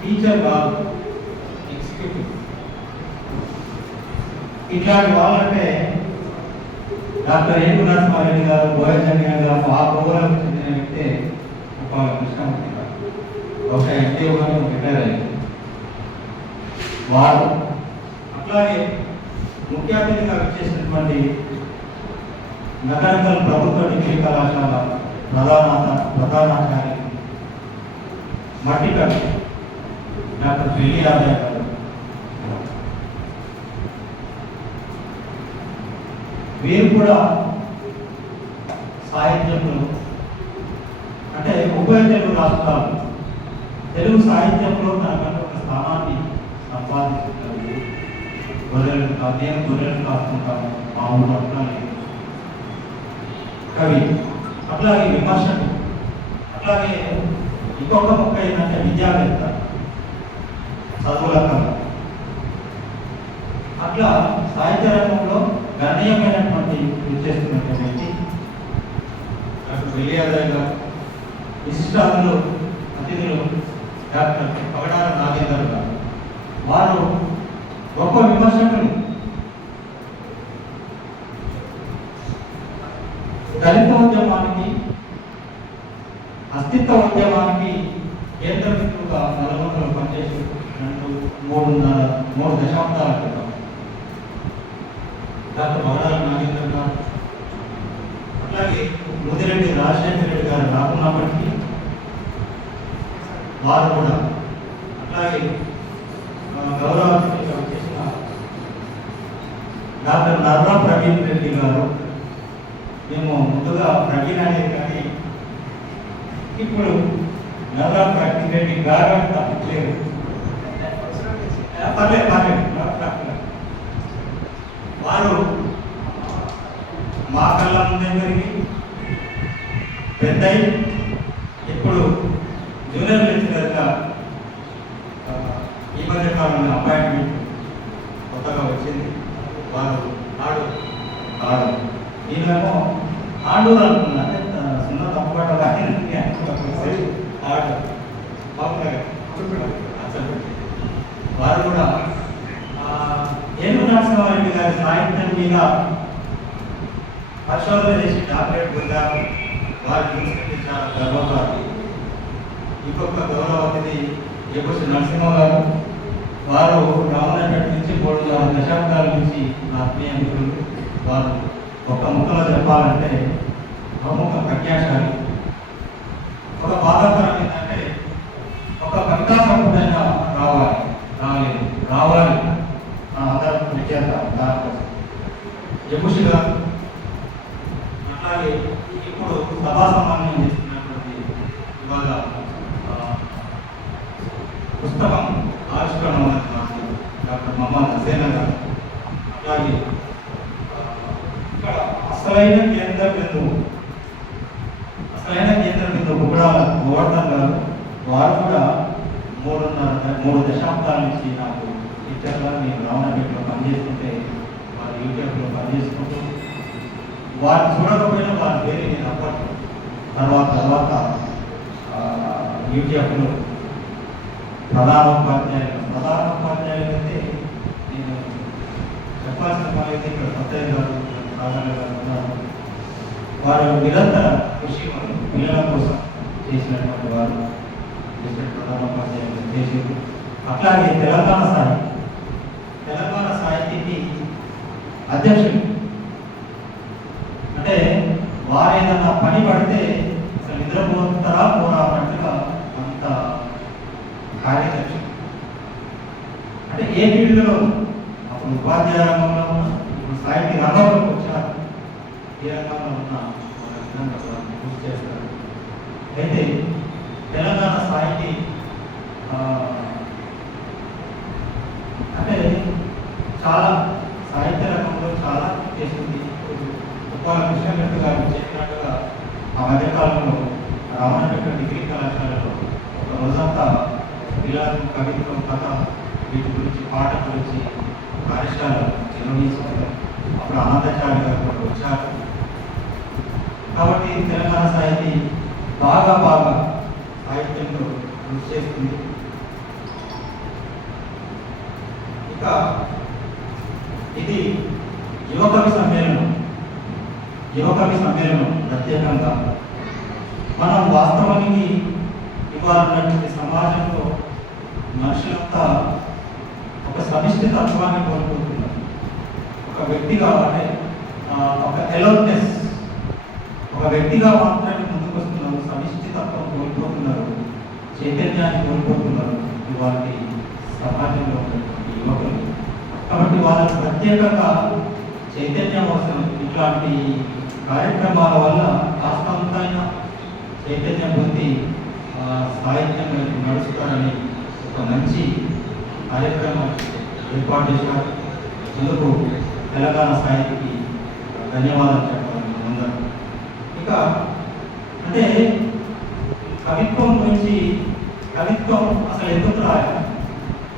టీచర్ కాదు, ఎగ్జిక్యూటివ్. ఇట్లాంటి వాళ్ళంటే డాక్టర్ ఏపు నరసింహారెడ్డి గారు, బోయజన్య గారు, ఆ ప్రోగ్రాంకు చెందిన వ్యక్తే ఒక కృష్ణమూర్తి గారు. బహుశా ఎంపీఓ గారు రిటైర్ అయ్యారు వారు. అట్లాగే ముఖ్య అతిథిగా వచ్చేసినటువంటి నగరకల్ ప్రభుత్వ డిగ్రీ కళాశాల ప్రధానాచార్య మట్టికల్ డాక్టర్ పెళ్లి యాదయ్య గారు. వీరు కూడా సాహిత్యంలో అంటే ఉభయ తెలుగు రాష్ట్రాలు తెలుగు సాహిత్యంలో తనకంటే ఒక స్థానాన్ని సంపాదించుకుంటారు. నేను గొర్రెలు కాస్తుంటాను, మామూలు అట్లాగే కవి, అట్లాగే విమర్శకు, అట్లాగే ఇంకొక మొక్క ఏంటంటే విద్యావేత్త, చదువుల కళ. అట్లా సాహిత్య రంగంలో గణనీయమైనటువంటి కృషి చేస్తున్నటువంటి వ్యక్తి డాక్టర్ పెళ్లి యాదయ్య గారు. విశిష్ట అతిథులు డాక్టర్ పగడాల నాగేందర్ గారు. వారు గొప్ప విమర్శకులు. దళిత ఉద్యమానికి, అస్తిత్వ ఉద్యమానికి కేంద్ర బిందువుగా నల్గొండలో పనిచేసి 3 దశాబ్దాల క్రితం డాక్టర్ పగడాల నాగేందర్ గారు, అట్లాగే ముదిరెడ్డి రాజశేఖర రెడ్డి గారు రాకున్నప్పటికీ వారు కూడా, అట్లాగే గౌరవ అతిథిగా చేసిన డాక్టర్ నర్రా ప్రవీణ్ రెడ్డి గారు. మేము ముందుగా ప్రవీణ్ అనేది కానీ ఇప్పుడు నర్రా ప్రవీణ్ రెడ్డి గారు అని తప్పట్లేదు. పర్లేదు. వారు మా కళ్ళ ముందే పెరిగి పెద్దయి ఇప్పుడు జూనియర్ లెక్చరర్గా ఈ మధ్య కాలంలో అపాయింట్మెంట్ కొత్తగా వచ్చింది. వారు ఆడు నేనేమో ఆడూరు అనుకున్నా, సున్నా తప్పకుండా ఆడు వారు కూడా ఏనుగు నరసింహారెడ్డి గారి సాహిత్యం మీద పరిశోధన చేసి డాక్టరేట్ పొందారు. వారి దృష్టికి చాలా గర్వకారు. ఇంకొక గౌరవ అతిథి ఏపూసి నరసింహ గారు, వారు రామనాయుడు నుంచి 3 దశాబ్దాల నుంచి ఆత్మీయ మిత్రులు. వారు ఒక్క ముక్కలో చెప్పాలంటే ప్రముఖ ప్రజ్ఞాశాలి. ఒక బాధాకరం ఏంటంటే ఒక కవితా సంపూర్ణంగా రావాలి అందరం విజేత దానికోసం యపుషి గారు. అట్లాగే ఇప్పుడు సభా సమాన్యం చేస్తున్నటువంటి ఇవాళ పుస్తకం ఆవిష్కరణ డాక్టర్ మహమ్మద్ హుసేన్ గారు. అట్లాగే ఇక్కడ అసలైన కేంద్ర బిందువు గుగడాల గోవర్ధన్ గారు. వారు కూడా 3 దశాబ్దాల నుంచి నాకు టీచర్గా నేను రామనగర్లో పనిచేస్తుంటే వారు యూట్యూబ్లో పనిచేసుకుంటూ వారిని చూడకపోయినా వారి పేరు నేను అప్పటి తర్వాత యూట్యూబ్లో ప్రధానోపాధ్యాయులు అయితే నేను చెప్పాల్సిన పని అయితే ఇక్కడ సత్తయ్య గారు సాగర్ గారు ఉన్నారు. వారు నిరంతర కృషి పిల్లల కోసం చేసినటువంటి వారు ప్రధానోపాధ్యాయులు చేసేది. అట్లాగే తెలంగాణ సాహితీకి అధ్యక్షుడు. అంటే వారు ఏదన్నా పని పడితే అసలు నిద్రపోతారా పోరా అన్నట్టుగా అంత కార్యదర్శి. అంటే ఏ ఫీల్డ్లో అప్పుడు ఉపాధ్యాయ రంగంలో ఉన్నా, ఇప్పుడు సాహితీ రంగంలోకి వచ్చారు. ఏ రంగంలో ఉన్నా కృషి చేస్తారు. అయితే తెలంగాణ సాహితీ అంటే చాలా సాహిత్య రంగంలో చాలా చేస్తుంది. ఉప్పాల కృష్ణమూర్తి గారు చెప్పినట్టుగా ఆ మధ్యకాలంలో రామనగర్ డిగ్రీ కళాశాలలో ఒక రోజంతా పిల్లలు కవిత్వం కథ వీటి గురించి పాట గురించి కార్యశాల నిర్వహించారు. అప్పుడు ఆనందాచార్య గారు కూడా వచ్చారు. కాబట్టి తెలంగాణ సాహితీ బాగా సాహిత్యంలో కృషి చేస్తుంది. ఇంకా ఇది యువకవి సమ్మేళనం ప్రత్యేకంగా మనం వాస్తవానికి ఇవాళ సమాజంలో మనుషులంతా ఒక సమిష్టి తత్వాన్ని కోల్పోతున్నారు. ఒక వ్యక్తిగా అంటే ఒక ఎలోనెస్, ఒక వ్యక్తిగా మాత్రమే ముందుకు వస్తున్నారు. సమిష్టి తత్వం కోల్పోతున్నారు, చైతన్యాన్ని కోల్పోతున్నారు ఇవాళ సమాజంలో ఉన్నటువంటి యువకులు. కాబట్టి వాళ్ళకి ప్రత్యేకంగా చైతన్యం అవసరం. ఇట్లాంటి కార్యక్రమాల వల్ల కాస్తంతైనా చైతన్యం పొంది సాహిత్యం నడుస్తారని ఒక మంచి కార్యక్రమం ఏర్పాటు చేశారు. అందుకు తెలంగాణ సాహితీకి ధన్యవాదాలు చెప్పాలి అందరూ. ఇక అంటే కవిత్వం గురించి, కవిత్వం అసలు ఎందుకు రాయాలి,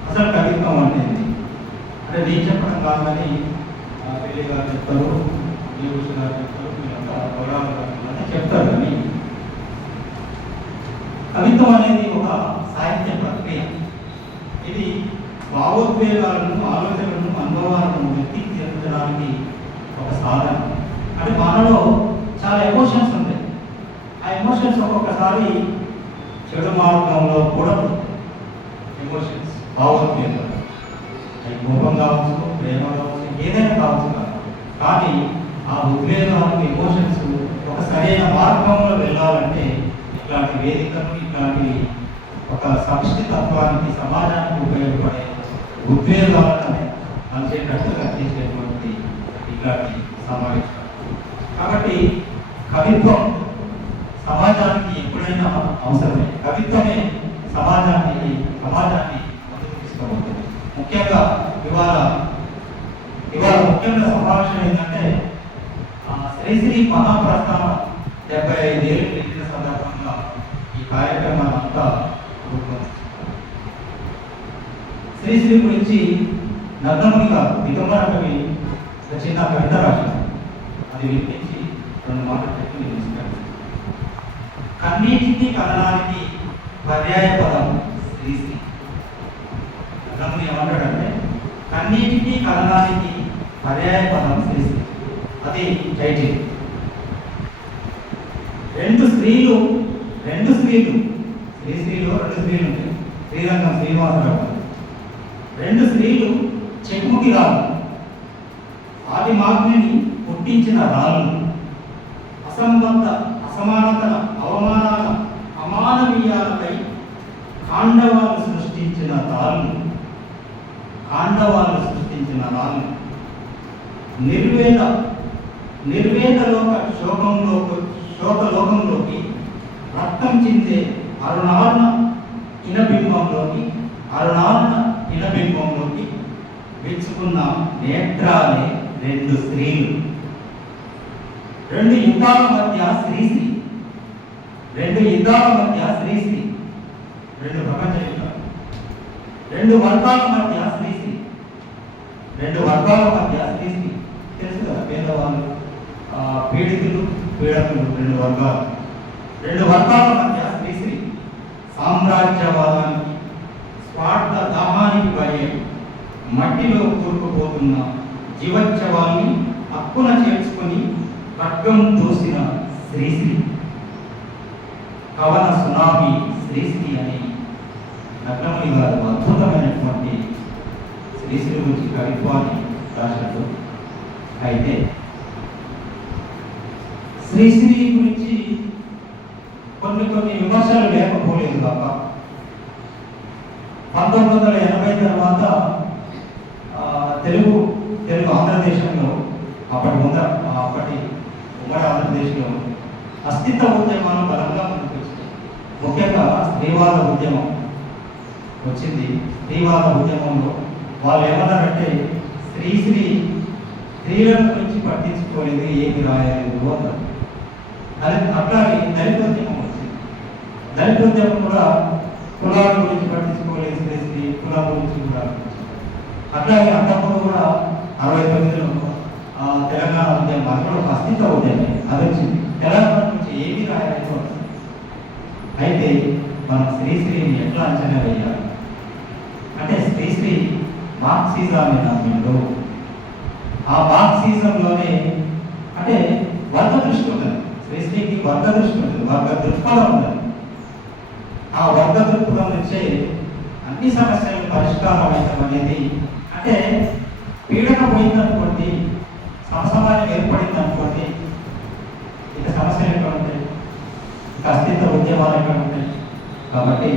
అసలు కవిత్వం అంటే నేను చెప్పడం కాదు కానీ పెళ్లి గారు చెప్తారు, యూష్ గారు చెప్తారు, వీళ్ళంతా గౌరవాలు గారు చెప్తారు. కానీ కవిత్వం అనేది ఒక సాహిత్య ప్రక్రియ. ఇది భావోద్వేగాలను, ఆలోచనలను, అనుభవాలను వ్యక్తీకరించడానికి ఒక సాధన. అంటే మనలో చాలా ఎమోషన్స్ ఉంటాయి. ఆ ఎమోషన్స్ ఒక్కొక్కసారి చెడు మార్గంలో కూడా ఎమోషన్స్, భావోద్వేగాలు, అవి కోపం కావచ్చు, ప్రేమ కావచ్చు, ఏదైనా కావచ్చు. కానీ ఆ ఉద్వేగాలు, ఎమోషన్స్ ఒక సరైన మార్గంలో వెళ్ళాలంటే ఇట్లాంటి వేదికలు, ఇట్లాంటి ఒక సమిష్టి తత్వానికి, సమాజానికి ఉపయోగపడే ఉద్వేగాలను అంచేటట్టుగా చేసేటువంటి ఇట్లాంటి సమావేశం. కాబట్టి కవిత్వం సమాజానికి ఎప్పుడైనా అవసరమే. కవిత్వమే సమాజాన్ని ముందుకు తీసుకుపోతుంది. ముఖ్యంగా ఇవాళ ముఖ్యంగా సమావేశం ఏంటంటే శ్రీశ్రీ మహాప్రస్థానం 75 ఏళ్ళు నిండిన సందర్భంగా ఈ కార్యక్రమాన్ని అంతా శ్రీశ్రీ గురించి నగ్నమునిగా దిగంబర కవి ఒక చిన్న కవిత రాశారు. అది వినిపించి 2 మాటలు చెప్పి నేను ఇస్తాను. కన్నీటికి కథనానికి పర్యాయ పదం శ్రీశ్రీ. నగ్నముని ఏమంటాడంటే కన్నీటికి కథనానికి పర్యాయ పదం శ్రీశ్రీ. అది టైటిల్. రెండు స్త్రీలు శ్రీశ్రీలో 2 స్త్రీలు ఉంటాయి. శ్రీరంగం శ్రీనివాసరావు 2 స్త్రీలు చెక్కుకి రాళ్ళు, ఆదిమాగ్నిని పుట్టించిన రాళ్ళు, అసమానతల అవమానాల అమానవీయాలపై కాండవాలు సృష్టించిన రాళ్ళు, నిర్వేదలోక శోకలోకంలోకి రక్తం చిందే అరుణార్ణ ఇనబింబంలోకి వెచ్చుకున్న నేత్రాలే 2 స్త్రీలు. 2 యుద్ధాల మధ్య శ్రీశ్రీ. 2 ప్రపంచ యుద్ధాలు. 2 వర్గాల మధ్య శ్రీశ్రీ. తెలుసు కదా, పేదవాళ్ళు, పీడితులు, పీడకులు, 2 వర్గాలు. 2 వర్గాల మధ్య శ్రీశ్రీ సామ్రాజ్యవాదానికి, స్వార్థ దాహానికి బలి మట్టిలో కూరుకుపోతున్న జీవోత్సవాన్ని హక్కున చేర్చుకొని ఖడ్గం తోసిన శ్రీశ్రీ. కవన సునామీ శ్రీశ్రీ అని నగ్నముని గారు అద్భుతమైనటువంటి శ్రీశ్రీ గురించి కవిత్వాన్ని రాశారు. అయితే శ్రీశ్రీ గురించి కొన్ని విమర్శలు లేకపోలేదు కాక 1980 తర్వాత తెలుగు ఆంధ్రదేశంలో అప్పటి ఉమ్మడి ఆంధ్రప్రదేశ్లో అస్తిత్వ ఉద్యమాలు బలంగా ముందుకు వచ్చినాయి. ముఖ్యంగా స్త్రీవాద ఉద్యమం వచ్చింది. స్త్రీవాద ఉద్యమంలో వాళ్ళు ఏమన్నారంటే స్త్రీలను గురించి పట్టించుకోలేదు, ఏమి రాయలేదు అన్నారు. అట్లాగే దళిత ఉద్యమం వచ్చింది. దళిత ఉద్యమం కూడా కులాల గురించి పట్టించుకోలేదు శ్రీశ్రీ, కులాల గురించి కూడా. అట్లాగే అంతకుముందు కూడా 69లో తెలంగాణ ఉద్యమం, అది కూడా అస్తిత్వ ఉద్యమం, అది వచ్చింది. తెలంగాణ నుంచి ఏమీ రాయలేదు. అయితే మనం శ్రీశ్రీని ఎట్లా అంచనా వేయాలి అంటే శ్రీశ్రీ మార్క్సిజాన్ని నమ్మిండు. ఆ మార్క్సిజంలోనే అంటే వర్గ దృష్టి ఉన్నది. శ్రీశ్రీకి వర్గ దృష్టి ఉంటుంది, వర్గ దృక్పథం ఉన్నది. ఆ వర్గ దృక్పథం నుంచే అన్ని సమస్యలు పరిష్కారం అవ్వడం అనేది, అంటే పీడన పోయిందనుకోండి, సమసమాజం ఏర్పడిందనుకోండి, ఇక సమస్యలు ఎక్కడ ఉంటాయి, ఇక అస్తిత్వ ఉద్యమాలు ఎక్కడ ఉంటాయి. కాబట్టి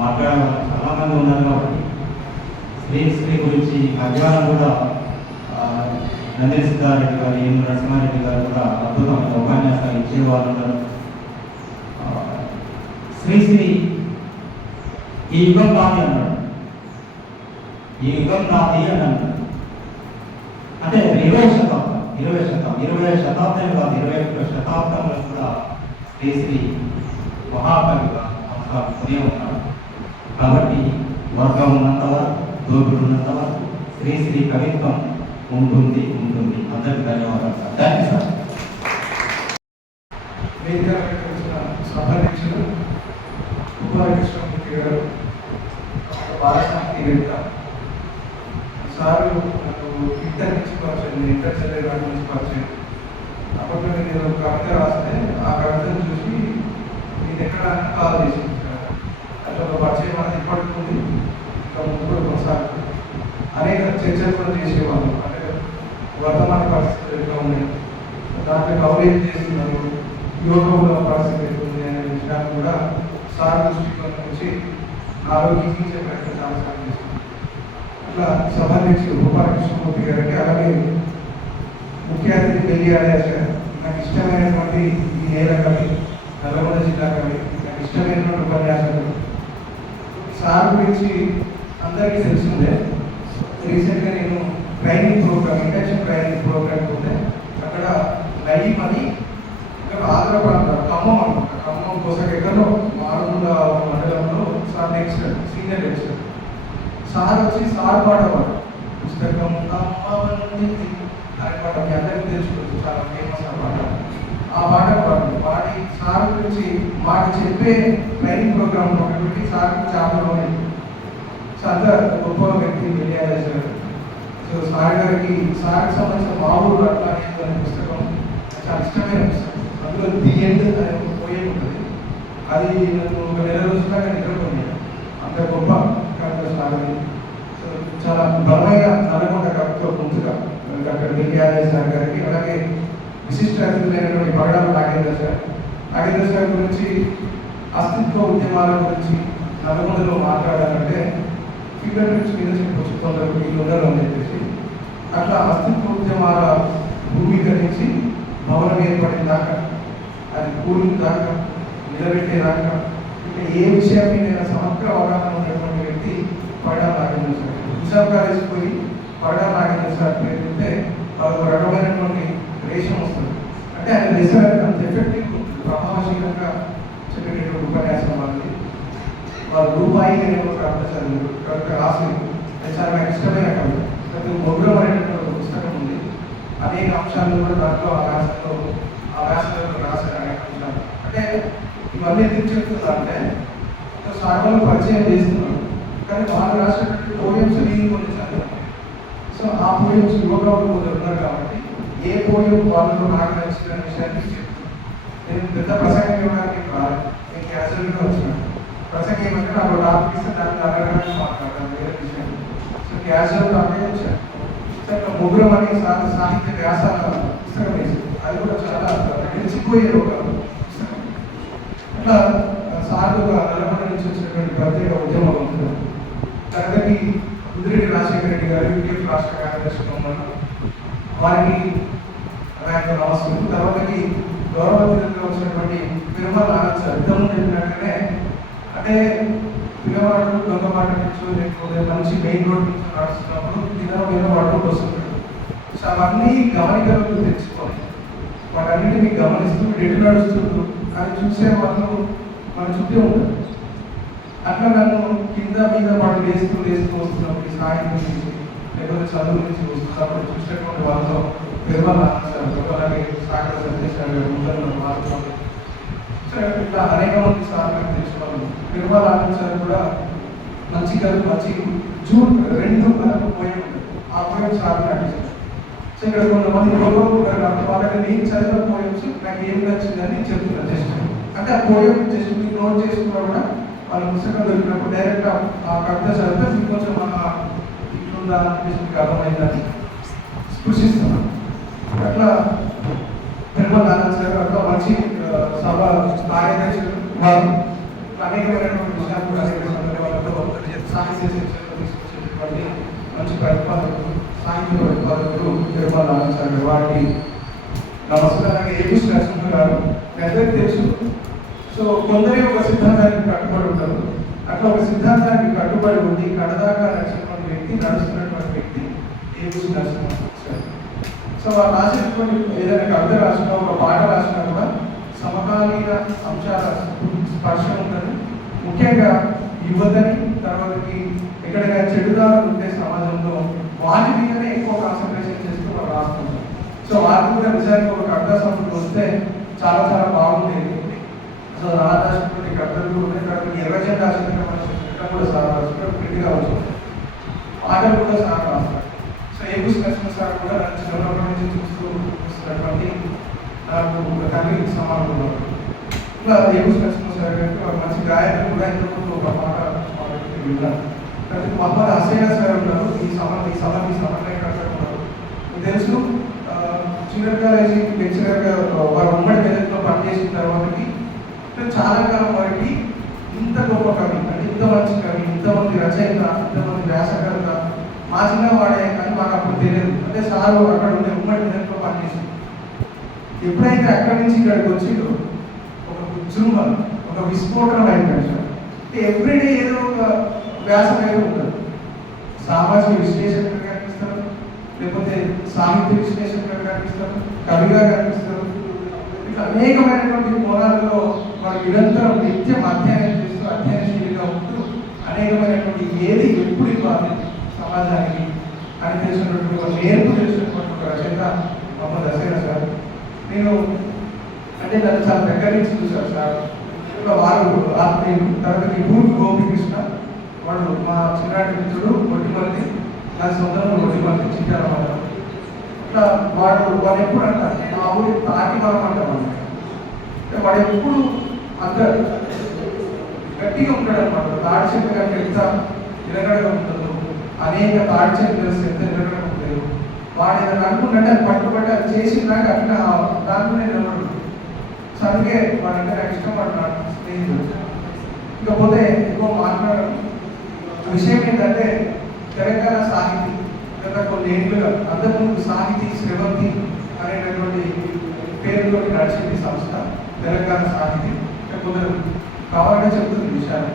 మాట్లాడే చాలా మంది ఉన్నారు. కాబట్టి శ్రీశ్రీ గురించి అజ్ఞానం కూడా నందిని సిద్ధారెడ్డి గారు, ఏం నరసింహారెడ్డి గారు కూడా అద్భుతమైన ఉపన్యాసాలు ఇచ్చేవాళ్ళు ఉన్నారు. శ్రీశ్రీ ఈ యుగం నాది అన్నాడు. ఈ యుగం నాది అని అన్నాడు. అంటే 20వ శతాబ్దం 20వ శతాబ్దం కాదు, 21వ శతాబ్దంలో కూడా శ్రీశ్రీ మహాకవిగా కొనే ఉన్నాడు. కాబట్టి వర్గం ఉన్నంతవరకు, దోపిడి ఉన్నంతవరకు శ్రీశ్రీ కవిత్వం ఉంటుంది. అందరికీ ధన్యవాదాలు సార్. Thank you sir. సభాధ్యక్షులు కృష్ణమూర్తి గారు, భారతవేత్త సారు నాకు ఇంటర్ నుంచి పరిచయం, ఇంటర్ చదివే నుంచి పరిచయం. అప్పట్లో నేను ఒక కవిత రాస్తే ఆ కవితను చూసి ఇది ఎక్కడ కాల్ చేసి అట్లా ఒక పరిచయం అనేది ఇప్పటికి ఉంది, ఇంకా ముందు కొనసాగుతుంది. అనేక చర్చలు కూడా చేసేవాళ్ళు. అంటే వర్తమాన పరిస్థితులు ఎట్లా ఉన్నాయి, దాంట్లో కవరేజ్ చేస్తున్నారు, యోగంలో పరిస్థితి ఎట్లుంది అనే విషయాన్ని కూడా సార్ దృష్టికోణం నుంచి ఆరోగ్యించే ప్రయత్నం చాలా సార్లు చేస్తున్నాం. అట్లా సభాధ్యక్షులు కృష్ణమూర్తి గారికి, అలాగే ముఖ్య అతిథి తెలియాలి. నాకు ఇష్టమైనటువంటి ఈ నేల కవి, నల్గొండ జిల్లా కవి, నాకు ఇష్టమైనటువంటి ఉపన్యాసాలు. సార్ గురించి అందరికీ తెలిసిందే. రీసెంట్గా నేను ఇంటర్న్షిప్ ట్రైనింగ్ ప్రోగ్రామ్ ఉంటే అక్కడ లైవ్ అని ఇక్కడ ఆంధ్ర ప్రాంతం ఖమ్మం అనమాట, ఖమ్మం కోసగా నుంచి సార్ పాట పాడు పుస్తకం అమ్మవంటి అనే పాట మీ అందరికీ తెలుసుకోవచ్చు, చాలా ఫేమస్ ఆ పాట. ఆ పాట పాడి సార్ గురించి మాట చెప్పే ట్రైనింగ్ ప్రోగ్రామ్ ఒకటి సార్ గురించి ఆపడం. సో అంత గొప్ప వ్యక్తి విద్యాలయ సార్. సో సార్ గారికి సార్కి సంబంధించిన బాబు అట్లా అనే పుస్తకం చాలా ఇష్టమైన పుస్తకం. అందులో ది ఎండ్ అనే ఒక పోయం ఉంటుంది. అది నన్ను ఒక నెల రోజులుగా నిద్రపోయాను. అంత గొప్ప కవిత సాగని. సో చాలా బలమైన నల్లగొండ కవిత్వ ముందుగా డాక్టర్ విద్యాలయ సార్ గారికి, అలాగే విశిష్ట అతిథులైనటువంటి పగడాల నాగేంద్ర సార్. నాగేంద్ర సార్ గురించి అస్తిత్వ ఉద్యమాల గురించి నల్గొండలో మాట్లాడాలంటే ఫిగర్ టిప్స్ మీద చెప్పవచ్చు, కొందరు వీళ్ళు ఉన్నారు అని చెప్పేసి. అట్లా అస్తిత్వ ఉద్యమాల భూమీకరించి భవనం ఏర్పడిన దాకా, అది కూలింగ్ దాకా, నిలబెట్టేదాకా, ఇంకా ఏ విషయం మీద సమగ్ర అవగాహన ఉన్నటువంటి వ్యక్తి పగడాల నాగేంద్ర సార్. నిజాం కాలేజ్ పోయి పగడాల నాగేంద్ర సార్ పేరుంటే ఒక రకమైనటువంటి రేషం వస్తుంది. అంటే ఆయన లెసన్ అంత ఎఫెక్టివ్, ప్రభావశీలంగా చెప్పేటటువంటి ఉపన్యాసం వాళ్ళది. వాళ్ళ రూపాయి అనే ఒక కవిత చదివారు, కవిత రాసింది. అది చాలా నాకు ఇష్టమైన కవిత. మొగ్గురం అనేటువంటి పుస్తకం ఉంది. అనేక అంశాలు కూడా దాంట్లో ఆ వ్యాసంలో రాశారు అనేక అంశాలు. అంటే ఇవన్నీ ఎందుకు చెప్తున్నా అంటే సార్వలు పరిచయం చేస్తున్నాను, కానీ వాళ్ళు రాసినటువంటి పోయమ్స్ నేను కొన్ని చదివాను. సో ఆ పోయమ్స్ యువకులు ఉన్నారు కాబట్టి ఏ పోయం వాళ్ళలో నాకు నచ్చిన విషయాన్ని చెప్తున్నాను. నేను పెద్ద ప్రసంగం ఇవ్వడానికి రాదు, నేను క్యాజువల్గా వచ్చినాను. ప్రసంగం ఏమంటే నాకు టాపిక్ ఇస్తే దాన్ని అడగడానికి మాట్లాడతాను, వేరే విషయం. సో క్యాజువల్ టాపిక్ వచ్చాను. సో ముగ్గురం అని సాహిత్య వ్యాసాల పుస్తకం వేసి అది కూడా చాలా తెలిసిపోయే ఒక పుస్తకం. అట్లా సార్లు నల్లగొండ నుంచి వచ్చినటువంటి ప్రత్యేక ఉద్యమం ఉంటుంది. తరగతి కుదిరెడ్డి రాజశేఖర రెడ్డి గారు యూటీఎఫ్ రాష్ట్ర కార్యదర్శిగా ఉన్నారు. వారికి నమస్కారం. తర్వాతకి గౌరవంగా వచ్చినటువంటి తిరుమల ఆనంద్ సార్. ఇంతకుముందు చెప్పినట్టుగానే అంటే పిల్లవాడు దొంగ మాట నుంచి లేకపోతే మంచి మెయిన్ రోడ్ నుంచి నడుస్తున్నప్పుడు తినడం మీద పడుకుంటూ వస్తుంటాడు. సో అవన్నీ గమనికలకు తెచ్చుకోవాలి. వాటన్నిటిని గమనిస్తూ ఎటు నడుస్తుండ్రు అని చూసే వాళ్ళు మన చుట్టూ ఉంటారు. అట్లా నన్ను కింద మీద వాడు లేస్తూ వస్తున్నప్పుడు సాయం నుంచి లేకపోతే చదువు నుంచి వస్తున్నప్పుడు చూసినటువంటి వాళ్ళతో తిరుమల అలాగే సాగర సందేశ్ వాళ్ళతో ఇట్లా అనేక మంది సార్లు తెలుసుకోవాలి. తిరుమల ఆనంద్ సార్ కూడా మంచి జూన్ 2 మనకు పోయం ఉంటుంది. ఆ పోయం సార్ నటించారు. సో ఇక్కడ కొంతమంది వాళ్ళకి నేను చదివిన పోయమ్స్ నాకు ఏం నచ్చిందని చెప్తున్నా. జస్ట్ అంటే ఆ పోయం జస్ట్ మీరు నోట్ చేసుకున్నా కూడా వాళ్ళ పుస్తకం దొరికినప్పుడు డైరెక్ట్ ఆ కవిత చదివితే మీకు కొంచెం మన ఇట్లుందా అనిపిస్తుంది, మీకు అర్థమైందని స్పృశిస్తున్నాను. అట్లా తిరుమల ఆనంద్ సార్ అట్లా మంచి సభ కార్యదర్శులు వారు అనేకమైనటువంటి విషయాలు కూడా అనేక సందర్భాలతో సాహిత్య శిక్షణలో తీసుకొచ్చేటువంటి మంచి ప్రతిపాదకులు, సాహిత్య ప్రతిపాదకులు తిరుమల ఆనంద్ సార్. వారికి నమస్కారం. ఏపీ నరసింహ గారు అందరికీ తెలుసు. సో కొందరే ఒక సిద్ధాంతానికి కట్టుబడి ఉంటారు. అట్లా ఒక సిద్ధాంతానికి కట్టుబడి ఉండి కడదాకా నడిచినటువంటి వ్యక్తి, నడుస్తున్నటువంటి వ్యక్తి ఏపీ నరసింహ సార్. సో వాళ్ళు రాసినటువంటి ఏదైనా కవిత రాసినా, ఒక పాట రాసినా కూడా సమకాలీన అంశాల స్పర్శ ఉంటుంది. ముఖ్యంగా యువతని, తర్వాతకి ఎక్కడైనా చెడుదారులు ఉంటే సమాజంలో వాటి మీదనే ఎక్కువ కాన్సన్ట్రేషన్ చేస్తూ వాళ్ళు రాస్తుంటారు. సో వారికి కూడా నిజానికి ఒక కవితా సంస్కృతి వస్తే చాలా చాలా బాగుండేది. సో రాసినటువంటి కవితలు ఉన్నాయి. 20 రాసినటువంటి మనిషి కూడా సార్ రాసినట్టు ప్రింట్గా వచ్చింది. పాటలు కూడా సార్ రాస్తారు. సో ఏపీ నరసింహ సార్ కూడా నన్ను చిన్నప్పటి నుంచి చూస్తున్నటువంటి నాకు ఒక తండ్రికి సమానం ఉన్నారు. ఇలా ఏపీ నరసింహ సార్ గారికి ఒక మంచి గాయకులు కూడా ఇంతకుముందు ఒక మాట విన్నాను. మహమ్మద్ హసైనా సార్ ఉన్నారు. ఈ సమన్వయకర్త ఉన్నారు. మీకు తెలుసు, జూనియర్ కాలేజీ లెక్చరర్గా వారు ఉమ్మడి మెదక్లో పనిచేసిన తర్వాతకి చాలా కాలం వరకు ఇంత గొప్ప కవి, అంటే ఇంత మంచి కవి, ఇంతమంది రచయిత, ఇంతమంది వ్యాసకర్త మా చిన్నవాడే కానీ మాకు అప్పుడు తెలియదు. అంటే సారు అక్కడ ఉండే ఉమ్మడి మెదక్లో పనిచేసింది. ఎప్పుడైతే అక్కడి నుంచి ఇక్కడికి వచ్చిందో ఒక ఉద్యమం, ఒక విస్ఫోటనం అయిపోయింది సార్. అంటే ఎవ్రీడే ఏదో ఒక వ్యాసం అయితే ఉంటుంది. సామాజిక విశ్లేషకులు కనిపిస్తారు, లేకపోతే సాహిత్య విశ్లేషకులు కనిపిస్తారు, కవిగా కనిపిస్తారు. ఇట్లా అనేకమైనటువంటి కోణాలలో వారు నిరంతరం నిత్యం అధ్యయనం చేస్తూ అధ్యయనశీలిగా ఉంటూ అనేకమైనటువంటి ఏది ఎప్పుడు ఇవ్వాలి సమాజానికి అని తెలిసినటువంటి ఒక నేర్పు తెలిసినటువంటి ఒక రచయిత మొహమ్మద్ హసీనా సార్. నేను అంటే నన్ను చాలా దగ్గర నుంచి చూశారు సార్. వారు తర్వాత ఈ పూర్తి గోపికృష్ణ వాడు మా చిన్ననాటి మిత్రుడు, ఒడ్డిమల్లి, నా సొంతంలో ఒడ్డిమల్లి చిట్టారన్నమాట. ఇట్లా వాడు ఎప్పుడు అంటారు మా ఊరి తాటి మనం అంటాం. వాడు ఎప్పుడు అంత గట్టిగా ఉంటాడు అనమాట. తాడి చెట్టు కంటే ఎంత నిలకడగా ఉంటుందో, అనేక తాడి చెట్టు తెలిసి ఎంత నిలకడగా ఉంటుంది. వాడు ఏదైనా అనుకుంటే అది పట్టుబట్టి అది చేసిందాక అట్లా దాంట్లోనే నిలబడు. సో అందుకే వాడంటే నాకు ఇష్టం పడ్డాడు స్నేహితుడు. ఇకపోతే ఎక్కువ మాట్లాడడం విషయం ఏంటంటే తెలంగాణ సాహితీ గత కొన్ని ఏళ్ళుగా అంతకుముందు సాహితీ శ్రవంతి అనేటటువంటి పేరుతో నడిచింది సంస్థ తెలంగాణ సాహితీ. కొందరు కావాలంటే చెప్తుంది విషయాలు.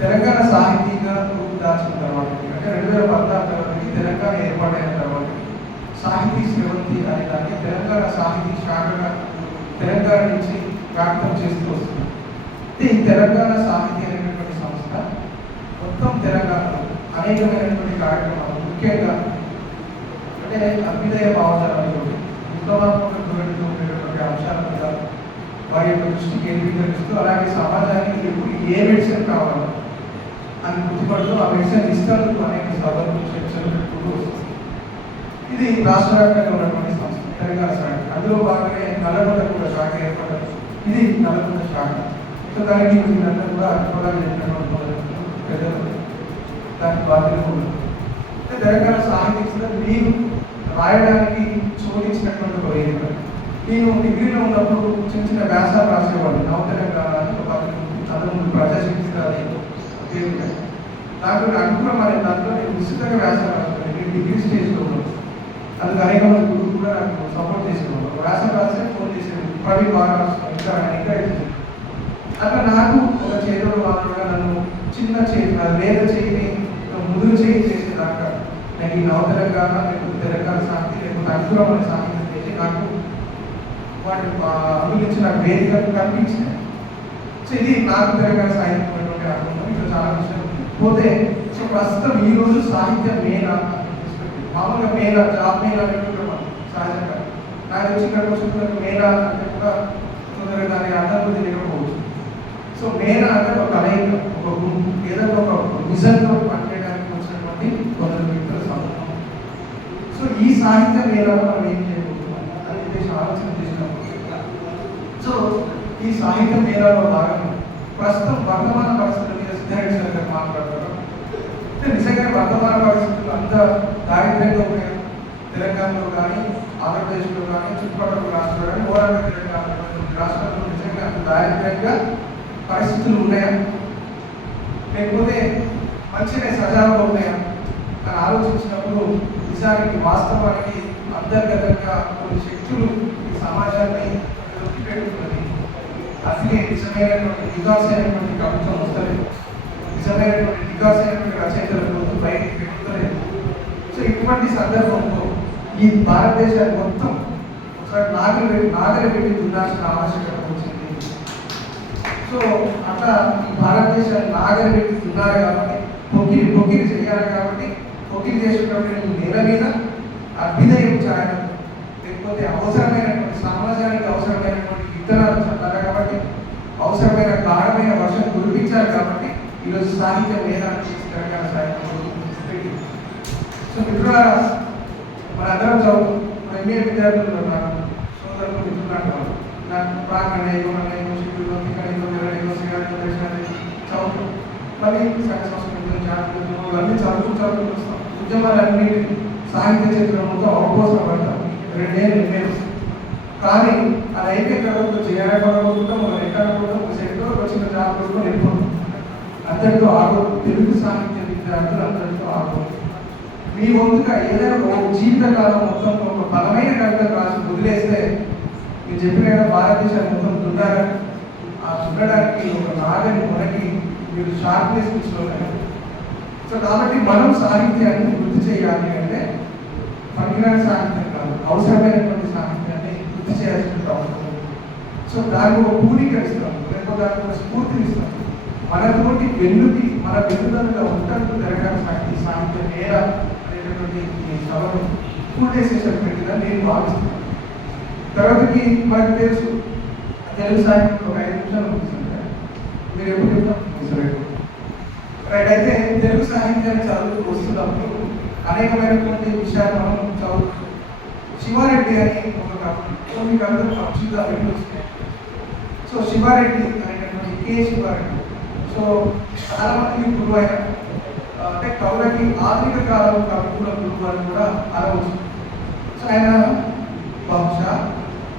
తెలంగాణ సాహితీగా దాచిన తర్వాత అంటే 2014 తర్వాత తెలంగాణ ఏర్పాటైన తర్వాత సాహితీ శ్రవంతి అనే దాన్ని తెలంగాణ సాహితీ శాఖగా తెలంగాణ నుంచి వ్యాప్తం చేస్తూ వస్తుంది. ఈ తెలంగాణ సాహితీ అనేటువంటి సంస్థ మొత్తం తెలంగాణలో అనేకమైనటువంటి కార్యక్రమాలు, ముఖ్యంగా అంటే అభ్యుదయ భావజాలతో ఉత్తమాత్మక ధోరణితో ఉండేటటువంటి అంశాల మీద వారి యొక్క దృష్టి కేంద్రీకరిస్తూ, అలాగే సమాజానికి ఎప్పుడు ఏ మెడిసిన్ కావాలో అని గుర్తుపడుతూ ఆ మెడిసిన్ ఇస్తానికి అనేక సభలు చర్చలు పెట్టుకుంటూ వస్తుంది. ఇది రాష్ట్ర వ్యాప్తంగా ఉన్నటువంటి సంస్థ తెలంగాణ శాఖ. అందులో భాగంగా నల్లగొండ కూడా శాఖ ఏర్పడ్డారు. ఇది నల్లగొండ శాఖ. సో దానికి వీళ్ళంతా కూడా అనుకూలంగా చెప్పినటువంటి పెద్దలు దానికి బాధ్యత ఉంది. తెలంగాణ సాహిత్య మీరు రాయడానికి శోధించినటువంటి ఒక వేదిక. నేను డిగ్రీలో ఉన్నప్పుడు చిన్న చిన్న వ్యాసాలు రాసేవాడు. నవ తెలంగాణ చదువు ప్రజాశక్తి నాకు అనుకూలం అనే దాంట్లో నేను విస్తృతంగా వ్యాసాలు రాస్తాను. నేను డిగ్రీ స్టేజ్లో ఉన్నాను. అందుకు అనేక మంది గురువు కూడా నాకు సపోర్ట్ చేసేవాళ్ళు. వ్యాసం రాస్తే ఫోన్ చేసేది ప్రవీణ్ బాగా ఇంకా అట్లా నాకు ఒక చేతుడు మాత్రమే నన్ను చిన్న చేతి వేద చేయిని ముదురు చేయి చేసేదాకా నాకు ఈ నవ తెలంగాణ లేకపోతే తెలంగాణ సాహితీ లేకపోతే అనుకూలం అనే సాహిత్యం చేసి నాకు వాటి అభివృద్ధి నాకు వేదికలు కనిపించినాయి. సో ఇది నాకు తెలంగాణ సాహిత్యం అటువంటి అనుకుంటాం. ఇక్కడ చాలా విషయాలు పోతే సో ప్రస్తుతం ఈరోజు సాహిత్య మేళ మామూలుగా మేళ జాబ్ మేళ అనేటువంటి సహజంగా నాకు వచ్చి ఇక్కడ వచ్చిన మేళ అంటే కూడా తొందరగా దాని అర్థం తెలియకపోవచ్చు. సో మేళ అంటే ఒక కలయిక, ఒక గుంపు, ఏదో ఒక విజన్తో పనిచేయడానికి వచ్చినటువంటి కొందరు వ్యక్తుల సమూహం. సో ఈ సాహిత్య మేళలో మనం ఏం చేయబోతున్నాం అని చెప్పేసి ఆలోచన చేసినప్పుడు సో ఈ సాహిత్య మేళలో భాగంగా ప్రస్తుతం వర్తమాన పరిస్థితుల మీద సిద్ధారెడ్డి సార్ గారు మాట్లాడతారు. అంటే నిజంగా వర్తమాన పరిస్థితులు అంత దారిద్ర్యంగా ఉన్నాయి తెలంగాణలో కానీ, ఆంధ్రప్రదేశ్లో కానీ, చుట్టుపక్కల రాష్ట్రాలు కానీ, ఓవరాల్గా తెలంగాణ రాష్ట్రాల్లో నిజంగా అంత దారిద్ర్యంగా పరిస్థితులు ఉన్నాయా, లేకపోతే మంచిగా సజావుగా ఉన్నాయా అని ఆలోచించినప్పుడు నిజానికి వాస్తవానికి అంతర్గతంగా కొన్ని శక్తులు ఈ సమాజాన్ని నొక్కిపెడుతున్నది. అందుకే నిజమైనటువంటి వికాసమైనటువంటి కవిత్వం వస్తలేదు, నిజమైనటువంటి వికాసమైనటువంటి రచయితలకు బయటికి పెట్టుకోలేదు. సో ఇటువంటి సందర్భంలో ఈ భారతదేశాన్ని మొత్తం ఒకసారి నాగలి పెట్టి దున్నాల్సిన ఆవశ్యకత వచ్చింది. సో అట్లా ఈ భారతదేశాన్ని నాగలి పెట్టి దున్నారు కాబట్టి పొక్కిలి చేయాలి కాబట్టి పొక్కిలి చేసేటప్పుడు నేల మీద అభ్యుదయం చేయాలి, లేకపోతే అవసరమైనటువంటి సమాజానికి అవసరమైనటువంటి విత్తనాలు చల్లాలి కాబట్టి అవసరమైన గాఢమైన వర్షం కురిపించాలి కాబట్టి ఈరోజు సాహిత్య వేదాన్ని తెలంగాణ సాహిత్యం పెట్టి. సో మిత్రులారా మన అందరం చదువు ఎంఏ విద్యార్థులు ఉన్నారు, సోదరులు మిత్రులు నాకు ప్రాంగణ చదువు మళ్ళీ సంస్కృతి అన్ని చదువుకుంటూ వస్తాం. ఉద్యమాలన్నీ సాహిత్య చిత్రంతో అవపోసపడతాం 2 ఏళ్ళు ఎంఏ. కానీ అది అయిపోయిన తర్వాత చేయాలనుకుంటాం, ఒక ఎక్కడకుండా ఒక సెట్లో వచ్చిన జాబ్ కూడా వెళ్ళిపోతాం. అందరితో ఆగదు. తెలుగు సాహిత్య విద్యార్థులు అందరితో ఆగదు. మీ వంతుగా ఏదైనా ఒక జీవితకాలం మొత్తం ఒక బలమైన కవితలు రాసి వదిలేస్తే మీరు చెప్పిన భారతదేశాన్ని మొత్తం దున్నారని ఆ దున్నడానికి ఒక నాగని మనకి మీరు షార్ప్నెస్ తీసుకోలేదు. సో కాబట్టి మనం సాహిత్యాన్ని వృద్ధి చేయాలి అంటే పనికిరాని సాహిత్యం కాదు, అవసరమైనటువంటి సాహిత్యాన్ని వృద్ధి చేయాల్సిన అవసరం. సో దానికి ఒక పూడిక ఇస్తాం, లేకపోతే దానికి ఒక స్ఫూర్తిని ఇస్తాం. మనతోటి మన వెన్నుదలుగా ఉంటానికి జరగడానికి సాహిత్య నేర అనేటటువంటి ఈ సభను పూర్తి చేసేసి పెట్టిన నేను భావిస్తున్నాను. తర్వాతకి మనకు తెలుసు తెలుగు సాహిత్యం ఒక 5 నిమిషాలు ముగిస్తుంటారు. మీరు ఎప్పుడు చెప్తారు రైట్. అయితే తెలుగు సాహిత్యాన్ని చదువుతూ వస్తున్నప్పుడు అనేకమైనటువంటి విషయాలు మనం చదువుతాం. శివారెడ్డి అని ఒక మీకు అందరూ పక్షులుగా వస్తున్నాయి. సో శివారెడ్డి అనేటటువంటి కే శివారెడ్డి సో చాలా మందికి గురువు ఆయన, అంటే కవులకి ఆధునిక కాలం కవికుల గురువు అని కూడా అనవచ్చు. సో ఆయన బహుశా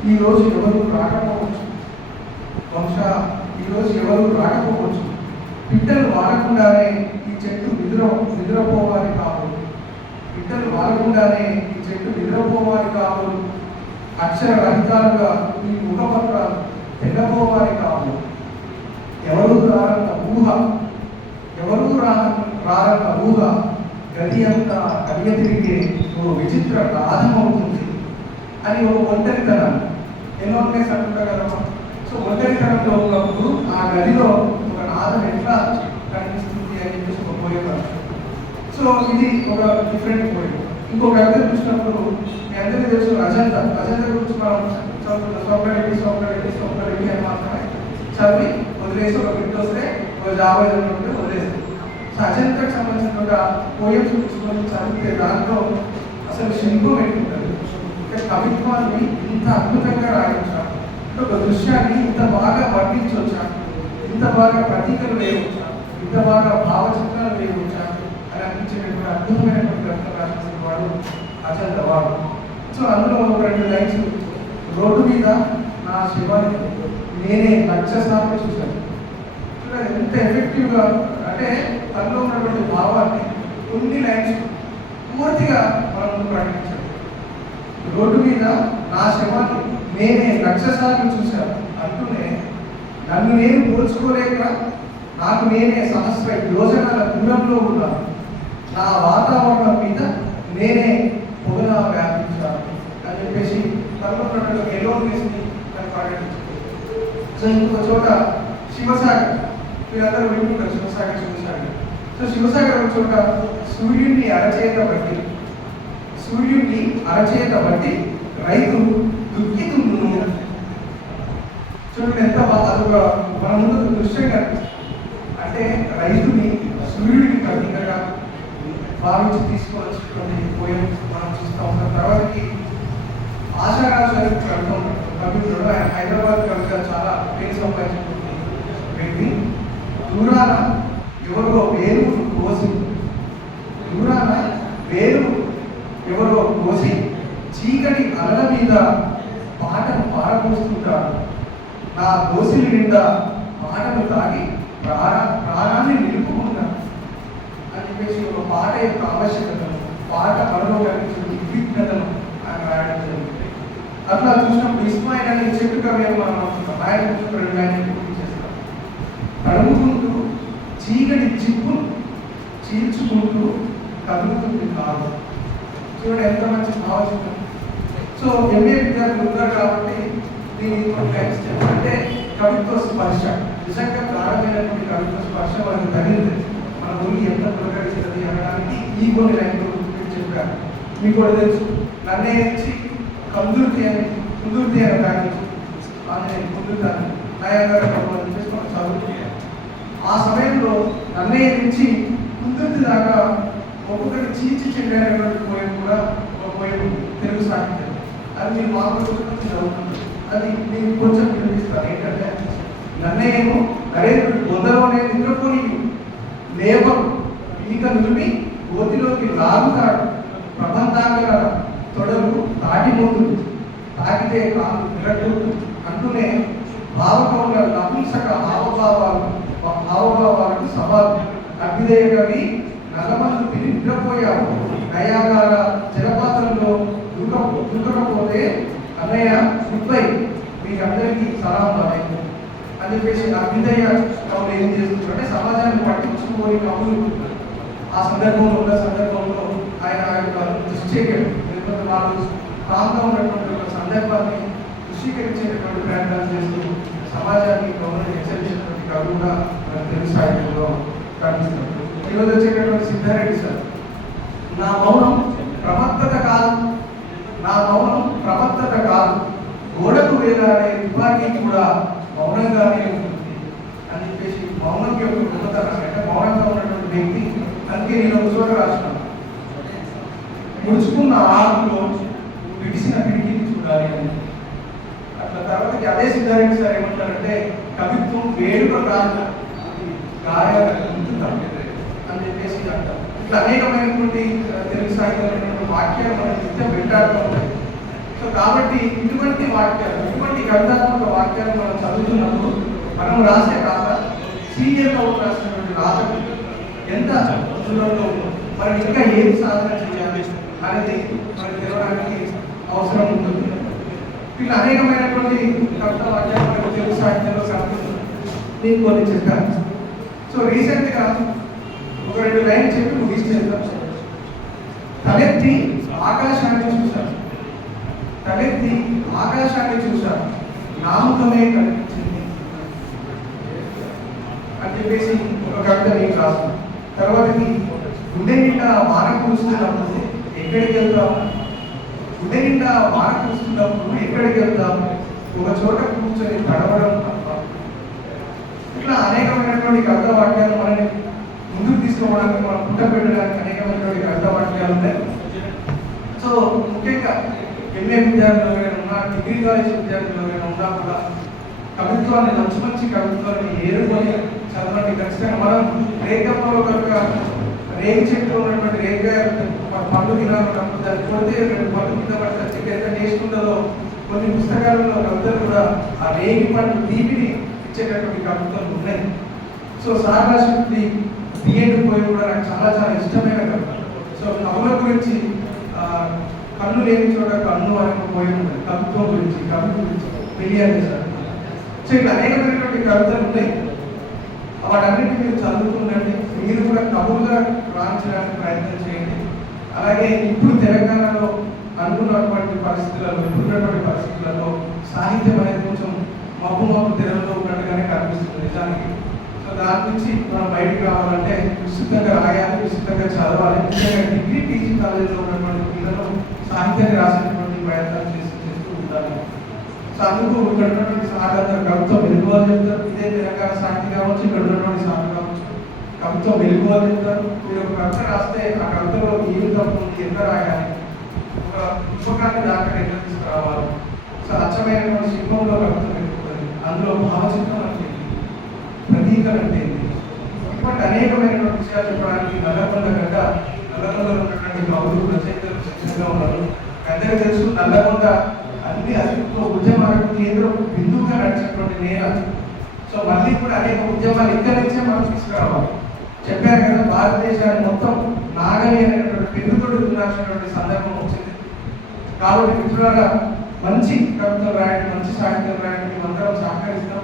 ఈరోజు ఎవరు రాకపోవచ్చు, పిట్టలు వాడకుండానే ఈ చెట్టు నిద్రపోవాలి కాబోలు, అక్షర రహితాలుగా ఈ ముఖపత్రాలు తెల్లపోవాలి కాబోలు, ఎవరు రారన్న ఊహ గది అంతా గడియ తిరిగే ఓ విచిత్ర గాధమవుతుంది అని ఒక ఒంటరితనం ఎన్నో ప్లేస్ అంటుంటారు కదా. సో ఒంటరితనంలో ఉన్నప్పుడు ఆ గదిలో ఒక నాదం ఎట్లా కనిపిస్తుంది అని చెప్పేసి ఒక పోయం. సో ఇది ఒక డిఫరెంట్ పోయం. ఇంకొక కవిత చూసినప్పుడు మీ అందరికీ తెలుసు అజంతా గురించి మనం చదువుతున్న సౌకర్యం అని మాత్రమే చదివి వదిలేసి ఒక బిట్ వస్తే ఒక 50 ఉంటే వదిలేస్తాం. సో అజంతాకు సంబంధించిన ఒక పోయం చూపించుకొని చదివితే దాంట్లో అసలు శిల్పం ఎట్లుంటుంది, కవిత్వాన్ని ఇంత అద్భుతంగా రాయవచ్చా, ఒక దృశ్యాన్ని ఇంత బాగా వర్ణించవచ్చా, ఇంత బాగా ప్రతీకలు వేయవచ్చా, ఇంత బాగా భావచిత్రాలు వేయవచ్చా అని అనిపించేటటువంటి అద్భుతమైనటువంటి గ్రంథం రాసిన వాడు అజంత వాడు. సో అందులో ఒక 2 లైన్స్, రోడ్డు మీద నా శివాన్ని నేనే 1,00,000 సార్లు చూశాను. చూడండి ఎంత ఎఫెక్టివ్గా, అంటే తనలో ఉన్నటువంటి భావాన్ని కొన్ని లైన్స్ పూర్తిగా మనం ప్రకటించాలి. రోడ్డు మీద నా శవాన్ని నేనే 1,00,000 సార్లు చూశాను అంటూనే నన్ను నేను పోల్చుకోలేక నాకు నేనే సహస్ర యోజనాల దూరంలో ఉన్నాను, నా వాతావరణం మీద నేనే పొగలా వ్యాపించాను అని చెప్పేసి తనలో ఎలోనేస్ని ప్రకటించారు. సో ఇంకొక చోట శివసాగర్, మీరందరూ వింటుంటారు శివసాగర్. సో శివసాగర్ ఒక చోట సూర్యుడిని అరచేత బట్టి రైతు దుఃఖితుండును. చూడండి ఎంత అదొక మన ముందు దృశ్యం కనిపిస్తుంది. అంటే రైతుని సూర్యుడికి ప్రతీకగా భావించి తీసుకోవాల్సినటువంటి పోయం మనం చూస్తూ ఉంటాం. తర్వాతకి ఆశారాజు కవిత్రుడు, ఆయన హైదరాబాద్ కవిగా చాలా పేరు సంపాదించినటువంటి వ్యక్తి. దూరాన ఎవరో వేరు కోసి చీకటి అలల మీద పాటను పారబోస్తుంటాడు, నా దోసిలి నిండా పాటను తాగి ప్రాణాన్ని నిలుపుకున్నాను అని చెప్పేసి ఒక పాట యొక్క ఆవశ్యకతను, పాట పనిలో కనిపించిన విఘ్నతను ఆయన రాయడం జరుగుతుంది. అట్లా చూసినప్పుడు ఇస్మాయిల్ అనే చెట్టు కవి మనం అనుకుంటాం. ఆయన చూసుకుని ఆయన చేస్తాం. తడుముకుంటూ చీకటి చిప్పును చీల్చుకుంటూ కదులుతుంది కాదు. చూడండి ఎంత మంచి భావన. సో ఎంఏ విద్యార్థులు ఉన్నారు కాబట్టి దీని అంటే కవిత్వ స్పర్శ, నిజంగా ప్రారంభమైనటువంటి కవిత్వ స్పర్శ వాళ్ళకి తగిలింది. మన ఊరి ఎంత పులకరిస్తుంది అనడానికి ఈ కొన్ని లైన్లు చెప్పారు. మీకు కూడా తెలుసు, నన్నే నుంచి కుందుర్తి అని కుందుతాను నయంగా చెప్పేసి మనం చదువుతున్నాం. ఆ సమయంలో నన్నయ్య నుంచి కుందుర్తి దాకా ఒక్కొక్కటి చీల్చి చెండైనటువంటి పోయం కూడా ఒక పోయం తెలుగు సాహిత్యం. అది మీరు మాకు చదువుతుంది. అది మీకు కొంచెం వినిపిస్తారు. ఏంటంటే నన్నయ్యను నరేంద్రుడి బొందలోనే నిద్రపోని లేపం ఈక నిలిపి గోతిలోకి లాగుతాడు, ప్రబంధాగల తొడలు తాటి ముందు తాకితే కాదు విరగొట్టు అంటూనే భావకవుల నపుంసక హావభావాలకు సవాలు. అభ్యుదయ కవి నల్లమందు తిని నిద్రపోయావు, నయాగార జలపాతంలో దూకకపోతే అన్నయ్య ముప్పై మీకు అందరికీ సలాం అని చెప్పేసి అభ్యుదయ కవులు ఏం చేస్తున్నారంటే సమాజాన్ని పట్టించుకోని కవులు ఆ సందర్భంలో ఆయన యొక్క దృష్టికేయడం, ఎందుకంటే వాళ్ళు ప్రాంతం ఉన్నటువంటి సందర్భాన్ని దృష్టికరించేటటువంటి ప్రయత్నాలు చేస్తూ సమాజాన్ని కవులను హెచ్చరించినటువంటి కవి కూడా మన తెలుగు సాహిత్యంలో కనిపిస్తారు. ఈరోజు వచ్చేటటువంటి సిద్ధారెడ్డి సార్, నా మౌనం ప్రమత్తత కాదు, నా మౌనం ప్రమత్తత కాదు, గోడకు వేలాడే తుపాకీ కూడా మౌనంగానే ఉంటుంది అని చెప్పేసి మౌనంకి ఒక గొప్పతనం అంటే మౌనంగా ఉన్నటువంటి వ్యక్తి. అందుకే నేను ఒక చోట రాసినాను, ముడుచుకున్న ఆకులో విడిసిన పిడికిని చూడాలి అని. అట్లా తర్వాతకి అదే సిద్ధారెడ్డి సార్ ఏమంటారంటే కవిత్వం వేడుక కాదు గాయాల అని చెప్పేసి అంటారు. ఇట్లా అనేకమైనటువంటి తెలుగు సాహిత్యంలో వాక్యాలు మనం నిత్యం వెంటాడుతూ ఉంటాయి. సో కాబట్టి ఇటువంటి వాక్యాలు, ఇటువంటి కవితాత్మక వాక్యాలు మనం చదువుతున్నప్పుడు మనం రాసే రాత సీనియర్ కవులు రాసినటువంటి రాతకు ఎంత దూరంలో మనం ఇంకా ఏం సాధన చేయాలి అనేది మనకు తెలవడానికి అవసరం ఉంటుంది. ఇట్లా అనేకమైనటువంటి కవితా వాక్యాలు మనకు తెలుగు సాహిత్యంలో కనిపిస్తుంది. నేను కొన్ని చెప్పాను. సో రీసెంట్గా ఒక 2 లైన్లు చెప్పి ముగిస్తాను. తలెత్తి ఆకాశాన్ని చూశాను, తలెత్తి ఆకాశాన్ని చూశాను, నామకమే కనిపించింది అని చెప్పేసి ఒక కవిత నేను రాస్తాను. తర్వాతకి గుండె నిండా వాన కురుస్తున్నప్పుడు ఎక్కడికి వెళ్తాము, గుండె నిండా వాన కురుస్తున్నప్పుడు ఎక్కడికి వెళ్తాము, ఒక చోట కూర్చొని తడవడం తప్ప. ఇట్లా అనేకమైనటువంటి కవితా వాక్యాలు మనని ముందుకు తీసుకోవడానికి, మనం పుట్టబెట్టడానికి అనేకమైనటువంటి కవితా వాక్యాలు ఉన్నాయి. సో ముఖ్యంగా ఎంఏ విద్యార్థులు ఎవరైనా ఉన్నా, డిగ్రీ కాలేజ్ విద్యార్థులు ఎవరైనా ఉన్నా కూడా కవిత్వాన్ని మంచి మంచి కవిత్వాన్ని ఏరుకొని చదవండి. ఖచ్చితంగా మనం రేఖంలో కనుక రేగి చెట్లు ఉన్నటువంటి రేఖ పండు తినాలన్నప్పుడు దాన్ని కొడితే 2 పండు కింద పడితే చెట్టు ఎంత టేస్ట్ ఉంటుందో కొన్ని పుస్తకాలలో కవితలు కూడా ఆ రేగి పండు తీపిని ఇచ్చేటటువంటి కవితలు ఉన్నాయి. సో సార్ రాసినటువంటి బిఎడ్ పోయి కూడా నాకు చాలా చాలా ఇష్టమైన కవిత. సో కవుల గురించి కన్ను లేని చోట కన్ను అనే పోయి ఉంటుంది, కవిత్వం గురించి, కవి గురించి తెలియజేశారు. సో ఇట్లా అనేకమైనటువంటి కవితలు ఉన్నాయి. వాటన్నిటిని మీరు చదువుతుండండి. మీరు కూడా కవులుగా రాయించడానికి ప్రయత్నం చేయండి. అలాగే ఇప్పుడు తెలంగాణలో అనుకున్నటువంటి పరిస్థితులలో, ఇప్పుడున్నటువంటి పరిస్థితులలో సాహిత్యం అనేది కొంచెం మబ్బు తెరలో ఉన్నట్టుగానే కనిపిస్తుంది నిజానికి. సో దాని నుంచి మనం బయటకు రావాలంటే విస్తృతంగా రాయాలి, విస్తృతంగా చదవాలి. ముఖ్యంగా డిగ్రీ పీజీ కాలేజీలో ఉన్నటువంటి పిల్లలు సాహిత్యాన్ని రాసినటువంటి ప్రయత్నాలు చేస్తూ ఉంటారు. సో అందుకు ఇక్కడ ఉన్నటువంటి సాధారణ కవిత్వం వెలుగువాలి చెప్తారు. ఇదే తెలంగాణ సాహిత్యం కావచ్చు, ఇక్కడ ఉన్నటువంటి సాహిత్యం కావచ్చు, కవిత్వం వెలుగువాలి చెప్తారు. మీరు ఒక కవిత రాస్తే ఆ కవితలో ఏమి తప్పు ఉంది, ఎంత రాయాలి, ఒక పుస్తకాన్ని దాకా ఎట్లా తీసుకురావాలి. సో అచ్చమైనటువంటి శిల్పంలో కవిత్వం పెట్టుకోవాలి. అందులో భావచిత్రం అంటే ప్రతీకలు అంటే ఇటువంటి అనేకమైనటువంటి విషయాలు చెప్పడానికి నల్లగొండ గడ్డ, నల్లగొండలో ఉన్నటువంటి కవులు రచయితలు సిద్ధంగా ఉన్నారు. అందరికీ తెలుసు నల్లగొండ అన్ని అసలు ఉద్యమాలకు కేంద్రం బిందువుగా నడిచినటువంటి నేల. సో మళ్ళీ కూడా అనేక ఉద్యమాలు ఇక్కడి నుంచే మనం తీసుకురావాలి. చెప్పారు కదా, భారతదేశాన్ని మొత్తం నాగలి అనేటువంటి పెరుగుతోటి దున్నాల్సినటువంటి సందర్భం వచ్చింది. కాబట్టి మిత్రులారా, మంచి కవితలు రాయండి, మంచి సాహిత్యం రాయండి, మేమందరం సహకరిస్తాం.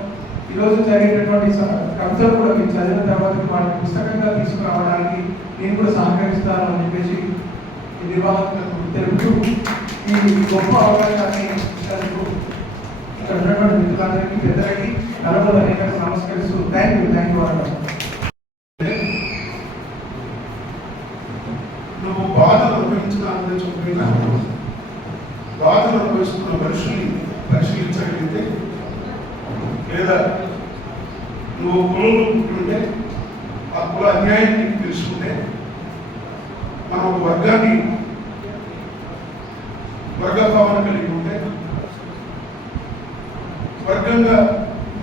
ఈరోజు జరిగేటటువంటి కవితలు కూడా మీరు చదివిన తర్వాత వాటిని పుస్తకంగా తీసుకురావడానికి నేను కూడా సహకరిస్తాను అని చెప్పేసి ఈ నిర్వాహకులకు తెలుపుతూ ఈ గొప్ప అవకాశాన్ని ఇచ్చినందుకు ఇక్కడ ఉన్నటువంటి మిత్రులందరికీ, పెద్దలకి, నలుగురికి నమస్కరిస్తూ థ్యాంక్ యూ అంటారు. నువ్వు బాధలు అనుభవించిన చెప్పిన బాధలు అనుభవిస్తున్న మనుషుల్ని పరిశీలించగలిగితే, లేదా నువ్వు కులంలో పుట్టుంటే ఆ కుల అన్యాయాన్ని తెలుసుకుంటే, మనం ఒక వర్గాన్ని వర్గభావన కలిగి ఉంటే, వర్గంగా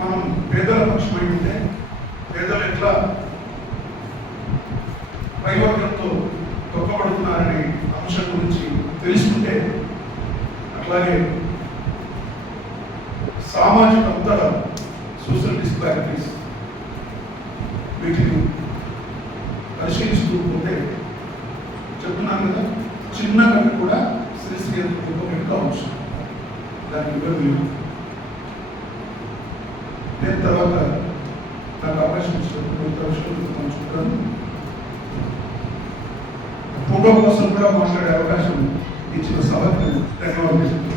మనం పేదల పక్షమై ఉంటే, పేదలు ఎట్లా పైవర్గంతో తొక్కబడుతున్నారనే అంశం గురించి తెలుసుకుంటే, అట్లాగే సామాజిక అంతర సోషల్ డిస్పారిటీస్ వీటిని పరిశీలిస్తూ పోతే చెప్తున్నాను కదా, చిన్న కవి కూడా శ్రీశ్రీ కావచ్చు. దానికి ఇబ్బంది నేను తర్వాత నాకు అవకాశం ఇచ్చినప్పుడు చూడాను. ఫోటో కోసం కూడా మాట్లాడే అవకాశం ఇచ్చిన సభకు ధన్యవాదాలు.